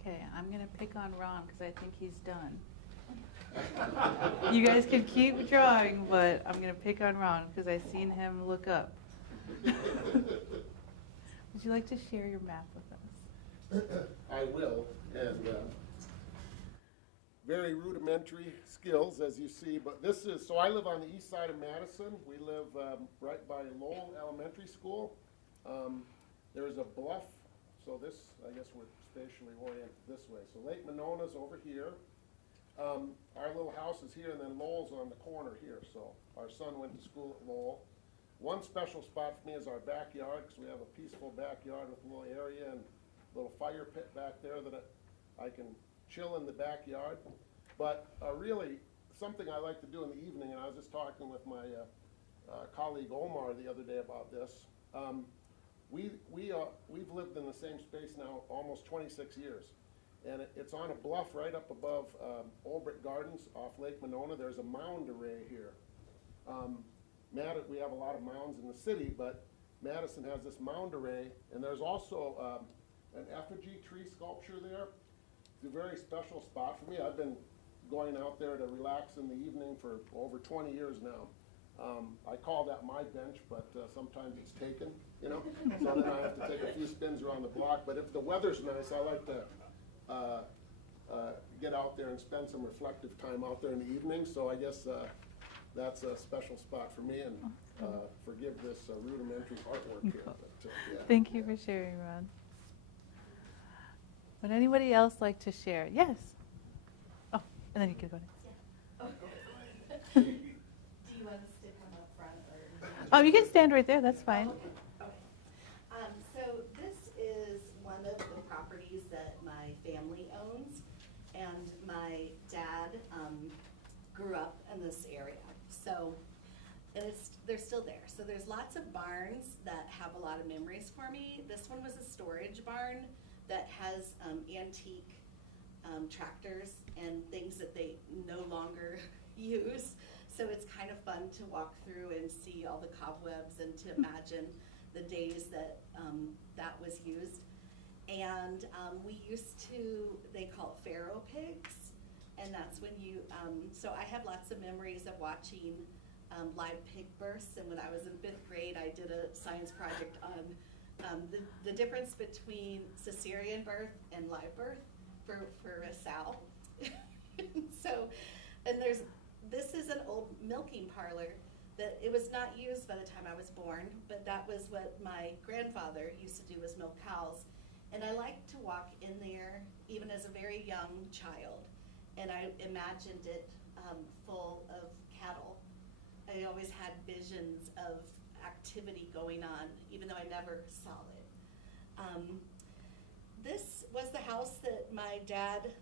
Okay, I'm going to pick on Ron because I think he's done. You guys can keep drawing, but I'm going to pick on Ron because I've seen him look up. Would you like to share your map with us? I will, and very rudimentary skills, as you see, but this is, so I live on the east side of Madison. We live right by Lowell Elementary School. There's a bluff, so this, I guess we're spatially oriented this way. So Lake Monona's over here. Our little house is here, and then Lowell's on the corner here, so our son went to school at Lowell. One special spot for me is our backyard, because we have a peaceful backyard with a little area and a little fire pit back there that I can chill in the backyard. But really, something I like to do in the evening, and I was just talking with my colleague Omar the other day about this. We've lived in the same space now almost 26 years. And it's on a bluff right up above Olbrich Gardens off Lake Monona. There's a mound array here. We have a lot of mounds in the city, but Madison has this mound array, and there's also an effigy tree sculpture there. It's a very special spot for me. I've been going out there to relax in the evening for over 20 years now. I call that my bench, but sometimes it's taken, you know? So then I have to take a few spins around the block. But if the weather's nice, I like to get out there and spend some reflective time out there in the evening. So I guess that's a special spot for me, and forgive this rudimentary artwork here. But, yeah. Thank you for sharing, Ron. Would anybody else like to share? Yes. Oh, and then you can go next. Do you want us to come up front or? Oh, you can stand right there. That's fine. Okay. So this is one of the properties that my family owns, and my dad grew up in this area. So, and they're still there. So there's lots of barns that have a lot of memories for me. This one was a storage barn that has antique tractors and things that they no longer use. So it's kind of fun to walk through and see all the cobwebs and to imagine the days that that was used. And we used to, they call it Pharaoh pigs. And that's when you, so I have lots of memories of watching live pig births. And when I was in 5th grade, I did a science project on the difference between cesarean birth and live birth for a sow. So, and this is an old milking parlor that it was not used by the time I was born, but that was what my grandfather used to do, was milk cows. And I liked to walk in there even as a very young child. And I imagined it full of cattle. I always had visions of activity going on, even though I never saw it. This was the house that my dad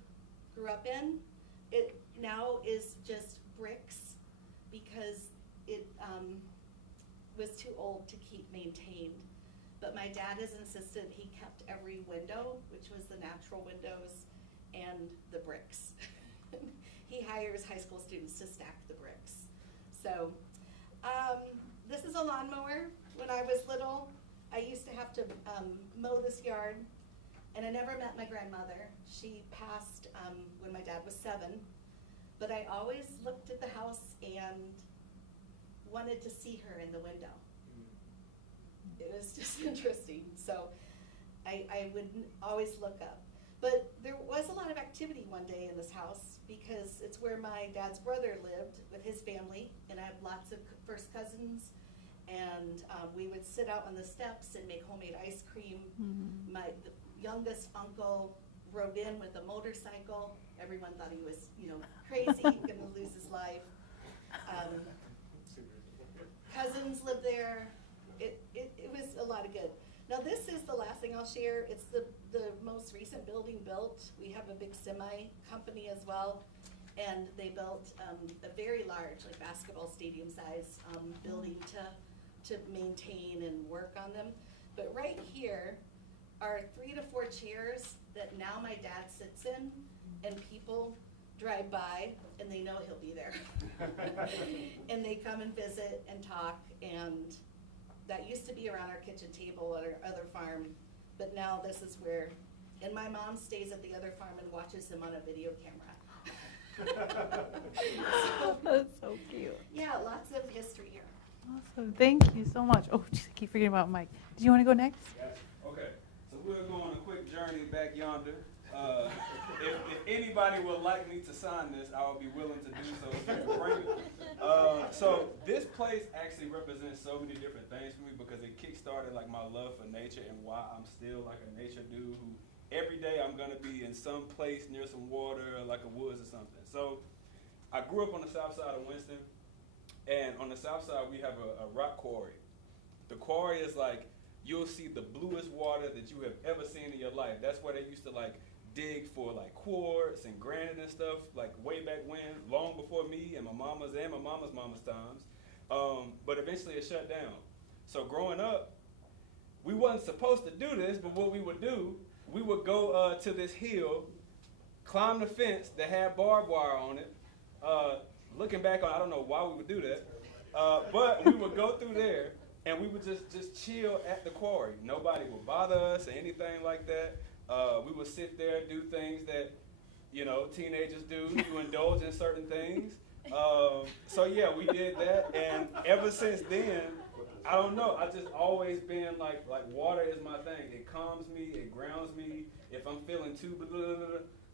grew up in. It now is just bricks because it was too old to keep maintained. But my dad has insisted he kept every window, which was the natural windows, and the bricks. He hires high school students to stack the bricks. So this is a lawnmower. When I was little, I used to have to mow this yard, and I never met my grandmother. She passed when my dad was 7, but I always looked at the house and wanted to see her in the window. It was just interesting. So I would always look up. But there was a lot of activity one day in this house because it's where my dad's brother lived with his family, and I have lots of first cousins, and we would sit out on the steps and make homemade ice cream. Mm-hmm. The youngest uncle rode in with a motorcycle. Everyone thought he was, crazy, going to lose his life. Cousins lived there. It was a lot of good. Now this is the last thing I'll share. It's the most recent building built. We have a big semi company as well, and they built a very large, like basketball stadium size building to maintain and work on them. But right here are 3 to 4 chairs that now my dad sits in, and people drive by and they know he'll be there. And they come and visit and talk, and that used to be around our kitchen table at our other farm, but now this is where And my mom stays at the other farm and watches him on a video camera. That's so cute. Yeah, lots of history here. Awesome. Thank you so much. Oh, geez, I keep forgetting about Mike. Do you want to go next? Okay, so we'll go on a quick journey back yonder. If anybody would like me to sign this, I would be willing to do so. If you can bring it. So this place actually represents so many different things for me because it kickstarted like my love for nature and why I'm still like a nature dude who every day I'm gonna be in some place near some water, like a woods or something. So I grew up on the south side of Winston, and on the south side we have a rock quarry. The quarry is like, you'll see the bluest water that you have ever seen in your life. That's where they used to like dig for like quartz and granite and stuff, like way back when, long before me and my mama's times. But eventually it shut down. So growing up, we wasn't supposed to do this, but what we would do, we would go to this hill, climb the fence that had barbed wire on it. Looking back on, I don't know why we would do that, but we would go through there and we would just chill at the quarry. Nobody would bother us or anything like that. We would sit there, do things that, you know, teenagers do. You indulge in certain things. So yeah, we did that, and ever since then, I don't know. I've just always been like water is my thing. It calms me, it grounds me. If I'm feeling too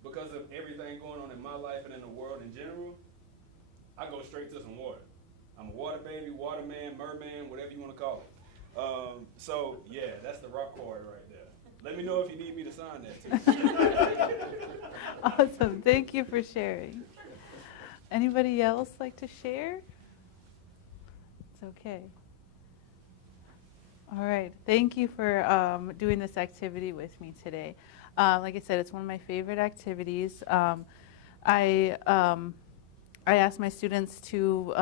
because of everything going on in my life and in the world in general, I go straight to some water. I'm a water baby, water man, merman, whatever you want to call it. So yeah, that's the rock quarry right there. Let me know if you need me to sign that too. Awesome. Thank you for sharing. Anybody else like to share? It's okay. All right. Thank you for doing this activity with me today. Like I said, it's one of my favorite activities. I ask my students to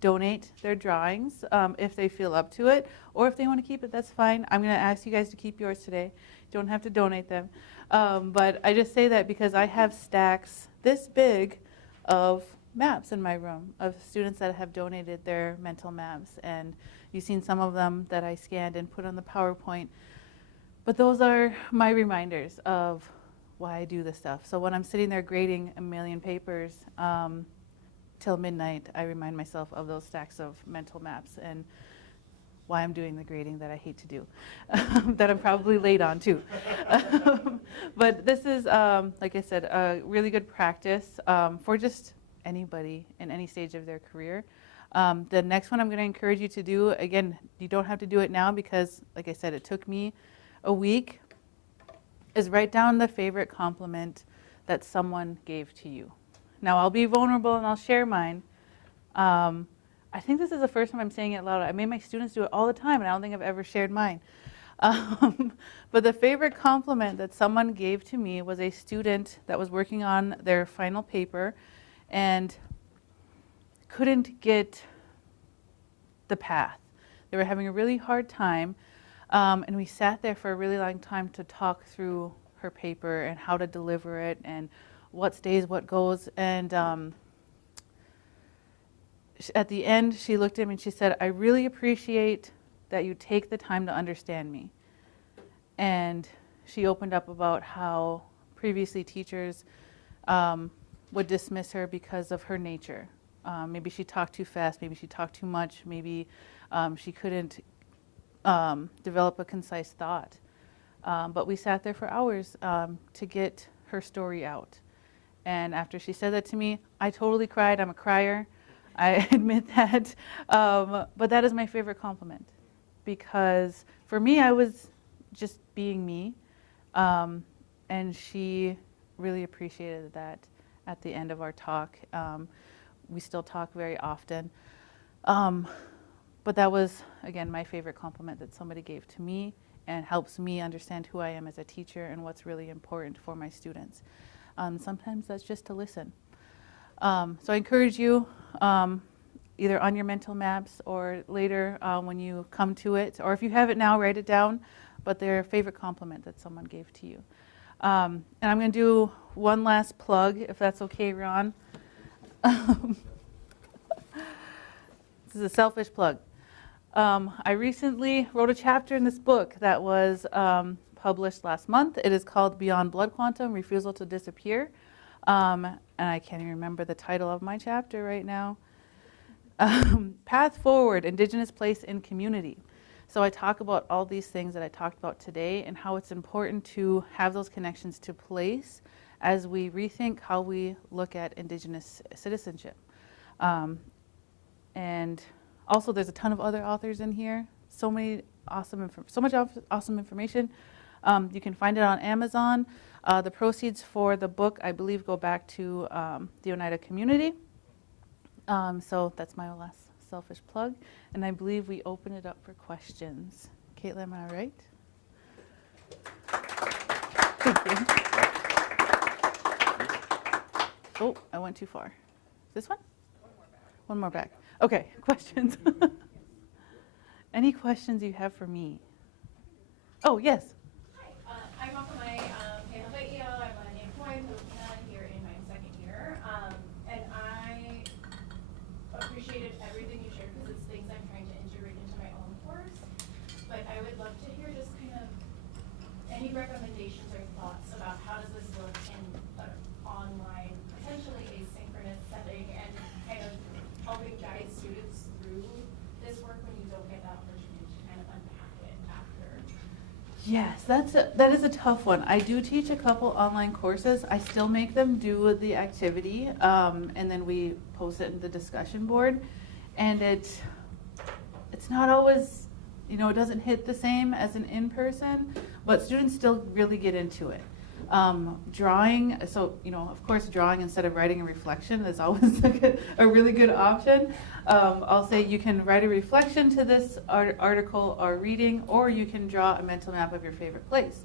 donate their drawings if they feel up to it, or if they want to keep it, that's fine. I'm going to ask you guys to keep yours today. You don't have to donate them. But I just say that because I have stacks this big of maps in my room of students that have donated their mental maps. And you've seen some of them that I scanned and put on the PowerPoint. But those are my reminders of why I do this stuff. So when I'm sitting there grading a million papers, till midnight, I remind myself of those stacks of mental maps and why I'm doing the grading that I hate to do, that I'm probably late on too. But this is, like I said, a really good practice for just anybody in any stage of their career. The next one I'm going to encourage you to do, again, you don't have to do it now because, like I said, it took me a week, is write down the favorite compliment that someone gave to you. Now, I'll be vulnerable and I'll share mine. I think this is the first time I'm saying it loud. I made my students do it all the time, and I don't think I've ever shared mine. But the favorite compliment that someone gave to me was a student that was working on their final paper and couldn't get the path. They were having a really hard time, and we sat there for a really long time to talk through her paper and how to deliver it and what stays, what goes. And at the end, she looked at me and she said, "I really appreciate that you take the time to understand me." And she opened up about how previously teachers would dismiss her because of her nature. Maybe she talked too fast, maybe she talked too much, maybe she couldn't develop a concise thought. But we sat there for hours to get her story out. And after she said that to me, I totally cried. I'm a crier. I admit that. But that is my favorite compliment. Because for me, I was just being me. And she really appreciated that at the end of our talk. We still talk very often. But that was, again, my favorite compliment that somebody gave to me and helps me understand who I am as a teacher and what's really important for my students. Sometimes that's just to listen. So I encourage you, either on your mental maps or later when you come to it, or if you have it now, write it down, but their favorite compliment that someone gave to you. And I'm going to do one last plug, if that's okay, Ron. This is a selfish plug. I recently wrote a chapter in this book that was published last month. It is called Beyond Blood Quantum, Refusal to Disappear. And I can't even remember the title of my chapter right now. Path Forward, Indigenous Place in Community. So I talk about all these things that I talked about today and how it's important to have those connections to place as we rethink how we look at Indigenous citizenship. And also there's a ton of other authors in here. So much awesome information. You can find it on Amazon. The proceeds for the book, I believe, go back to the Oneida community. So that's my last selfish plug. And I believe we open it up for questions. Caitlin, am I right? Thank you. Oh, I went too far. This one? One more back. Okay, questions. Any questions you have for me? Oh, yes. Hi, I'm off of my panel by EL. I'm an employed Filipina here in my second year. And I appreciated everything you shared because it's things I'm trying to integrate into my own course. But I would love to hear just kind of any recommendations or thoughts about how does this look in an online, potentially asynchronous setting, and kind of helping guide students through this work when you don't get that opportunity to kind of unpack it after. Yes, that is a tough one. I do teach a couple online courses. I still make them do the activity, and then we post it in the discussion board. And it's not always, it doesn't hit the same as an in-person, but students still really get into it. Drawing, so, of course, drawing instead of writing a reflection is always a really good option. I'll say you can write a reflection to this article or reading, or you can draw a mental map of your favorite place.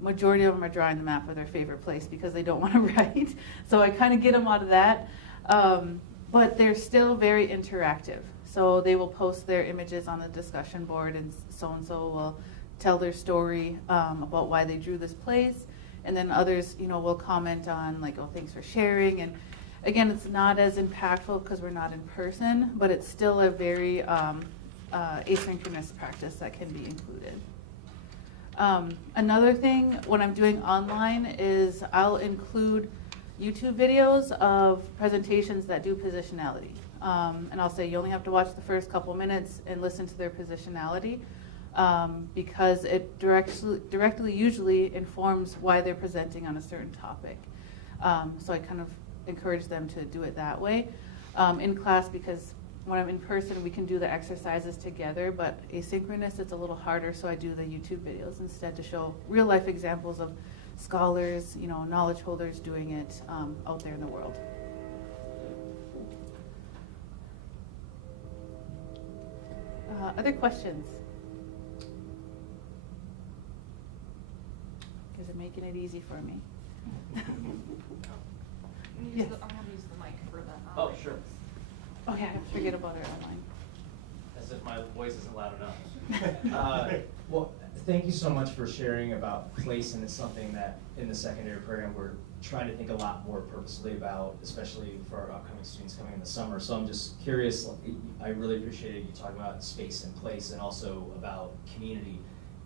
Majority of them are drawing the map of their favorite place because they don't want to write. So I kind of get them out of that. But they're still very interactive. So they will post their images on the discussion board, and so will tell their story about why they drew this place. And then others, will comment on like, oh, thanks for sharing. And again, it's not as impactful because we're not in person, but it's still a very asynchronous practice that can be included. Another thing when I'm doing online is I'll include YouTube videos of presentations that do positionality. And I'll say you only have to watch the first couple minutes and listen to their positionality. Because it directly usually informs why they're presenting on a certain topic. So I kind of encourage them to do it that way. In class, because when I'm in person, we can do the exercises together, but asynchronous, it's a little harder, so I do the YouTube videos instead to show real life examples of scholars, knowledge holders doing it out there in the world. Other questions? Because they're making it easy for me. Yes. I'm going to use the mic for that. Oh, sure. Okay, I forget about it online. As if my voice isn't loud enough. Well, thank you so much for sharing about place, and it's something that in the secondary program we're trying to think a lot more purposely about, especially for our upcoming students coming in the summer. So I'm just curious, I really appreciated you talking about space and place and also about community.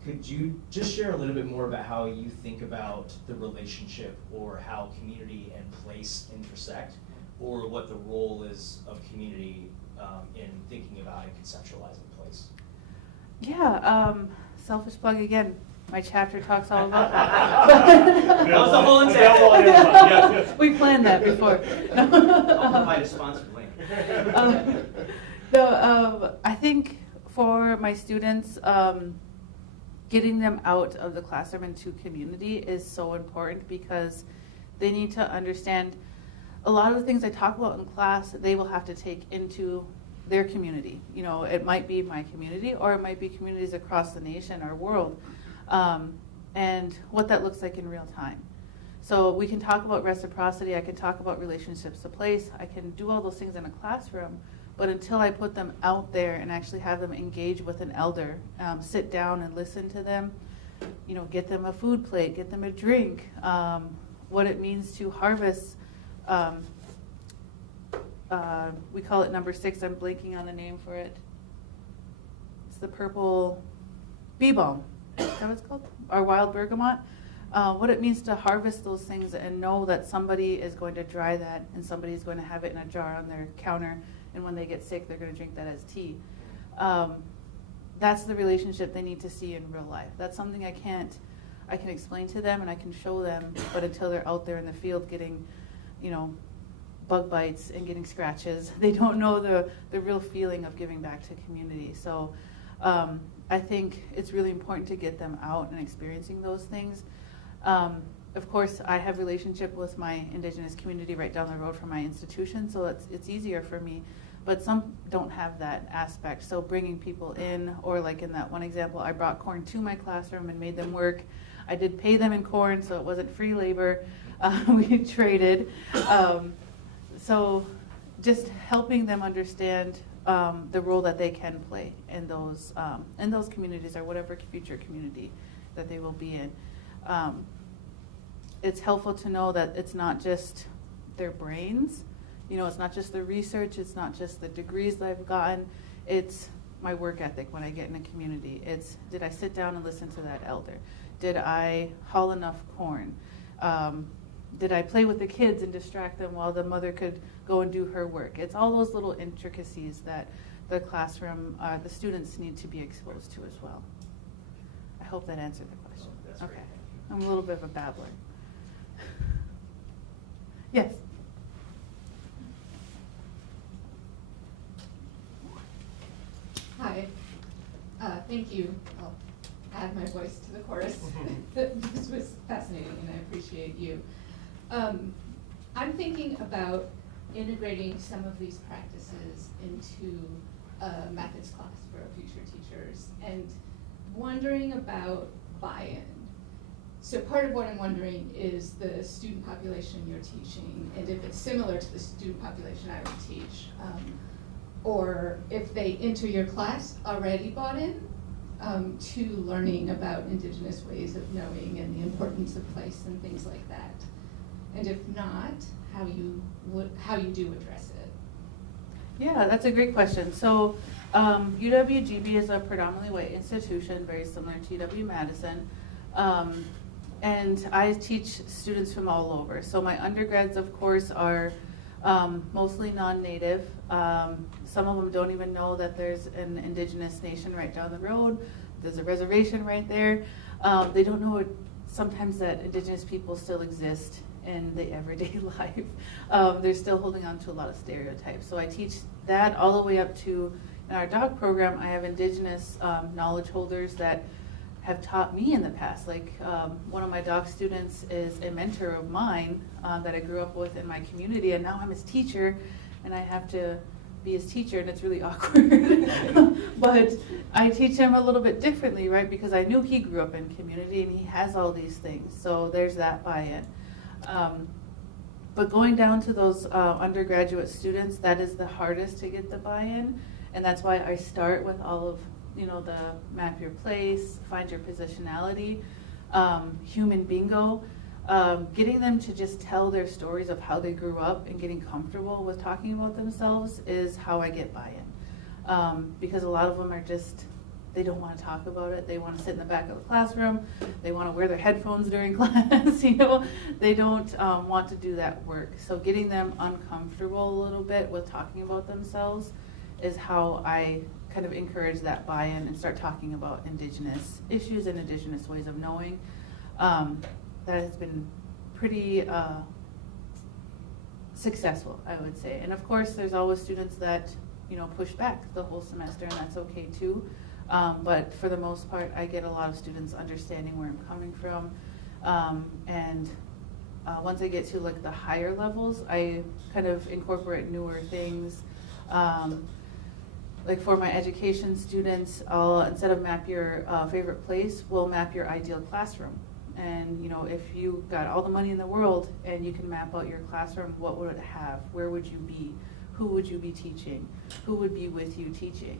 Could you just share a little bit more about how you think about the relationship, or how community and place intersect, or what the role is of community in thinking about and conceptualizing place? Yeah, selfish plug again. My chapter talks all about that. That was the whole intent. We planned that before. I'll provide a sponsored link. I think for my students, getting them out of the classroom into community is so important, because they need to understand a lot of the things I talk about in class they will have to take into their community. It might be my community, or it might be communities across the nation or world, and what that looks like in real time. So we can talk about reciprocity, I can talk about relationships to place, I can do all those things in a classroom, but until I put them out there and actually have them engage with an elder, sit down and listen to them, get them a food plate, get them a drink, what it means to harvest. We call it number 6, I'm blanking on the name for it. It's the purple bee balm. is that what it's called? Our wild bergamot. What it means to harvest those things and know that somebody is going to dry that and somebody is going to have it in a jar on their counter, and when they get sick, they're going to drink that as tea. That's the relationship they need to see in real life. That's something I can explain to them and I can show them, but until they're out there in the field getting, bug bites and getting scratches, they don't know the real feeling of giving back to community. So I think it's really important to get them out and experiencing those things. Of course, I have relationship with my Indigenous community right down the road from my institution, so it's easier for me. But some don't have that aspect. So bringing people in, or like in that one example, I brought corn to my classroom and made them work. I did pay them in corn, so it wasn't free labor. We traded. So just helping them understand the role that they can play in those communities, or whatever future community that they will be in. It's helpful to know that it's not just their brains, it's not just the research, it's not just the degrees that I've gotten, it's my work ethic when I get in a community. It's, did I sit down and listen to that elder? Did I haul enough corn? Did I play with the kids and distract them while the mother could go and do her work? It's all those little intricacies that the classroom, the students need to be exposed to as well. I hope that answered the question. That's okay. great. I'm a little bit of a babbler. Yes. Hi. Thank you. I'll add my voice to the chorus. This was fascinating, and I appreciate you. I'm thinking about integrating some of these practices into a methods class for future teachers, and wondering about buy-in. So part of what I'm wondering is the student population you're teaching, and if it's similar to the student population I would teach, or if they enter your class already bought in to learning about Indigenous ways of knowing and the importance of place and things like that. And if not, how you do address it. Yeah, that's a great question. So UW-GB is a predominantly white institution, very similar to UW-Madison. And I teach students from all over. So my undergrads, of course, are mostly non-native. Some of them don't even know that there's an Indigenous nation right down the road. There's a reservation right there. They don't know sometimes that Indigenous people still exist in the everyday life. They're still holding on to a lot of stereotypes. So I teach that all the way up to, in our dog program, I have Indigenous knowledge holders that have taught me in the past. Like one of my dog students is a mentor of mine that I grew up with in my community, and now I'm his teacher, and I have to be his teacher, and it's really awkward. But I teach him a little bit differently, right? Because I knew he grew up in community and he has all these things. So there's that buy-in. But going down to those undergraduate students, that is the hardest to get the buy-in, and that's why I start with all of the map your place, find your positionality, human bingo, getting them to just tell their stories of how they grew up and getting comfortable with talking about themselves is how I get buy-in. Because a lot of them are just, they don't want to talk about it. They want to sit in the back of the classroom. They want to wear their headphones during class. They don't want to do that work. So getting them uncomfortable a little bit with talking about themselves is how I kind of encourage that buy-in and start talking about Indigenous issues and Indigenous ways of knowing. That has been pretty successful, I would say. And of course, there's always students that push back the whole semester, and that's okay too. But for the most part, I get a lot of students understanding where I'm coming from. And once I get to like the higher levels, I kind of incorporate newer things. Like for my education students, I'll, instead of map your favorite place, we'll map your ideal classroom. And if you got all the money in the world and you can map out your classroom, what would it have? Where would you be? Who would you be teaching? Who would be with you teaching?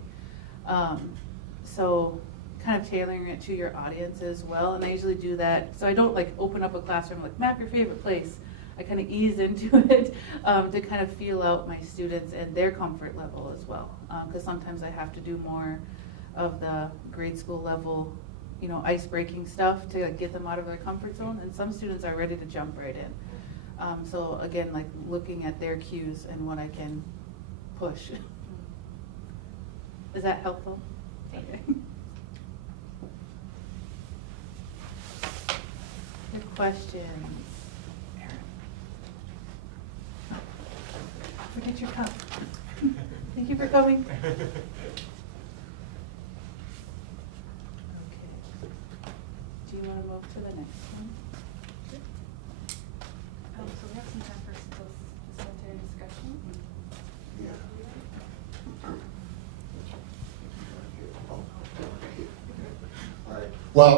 So kind of tailoring it to your audience as well. And I usually do that. So I don't like open up a classroom like map your favorite place. I kind of ease into it to kind of feel out my students and their comfort level as well. Because sometimes I have to do more of the grade school level you know, ice-breaking stuff to get them out of their comfort zone, and some students are ready to jump right in. So again, like looking at their cues and what I can push. Is that helpful? Okay. Your questions? Aaron. Oh, forget your cup. Thank you for coming. Okay. Do you want to move to the next one? So we have some time for facilitated discussion. Well,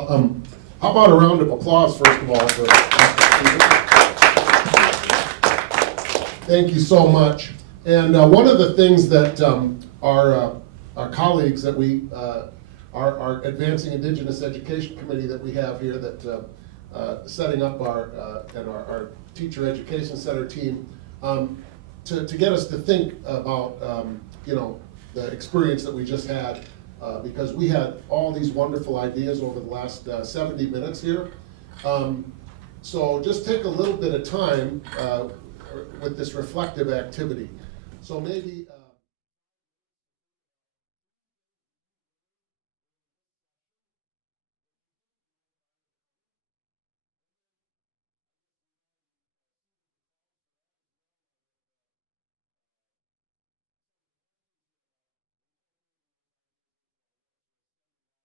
how about a round of applause, first of all, for thank you so much. And one of the things that our colleagues that we, our Advancing Indigenous Education Committee that we have here that setting up our Teacher Education Center team, to get us to think about, you know, the experience that we just had, because we had all these wonderful ideas over the last 70 minutes here. So just take a little bit of time with this reflective activity. So maybe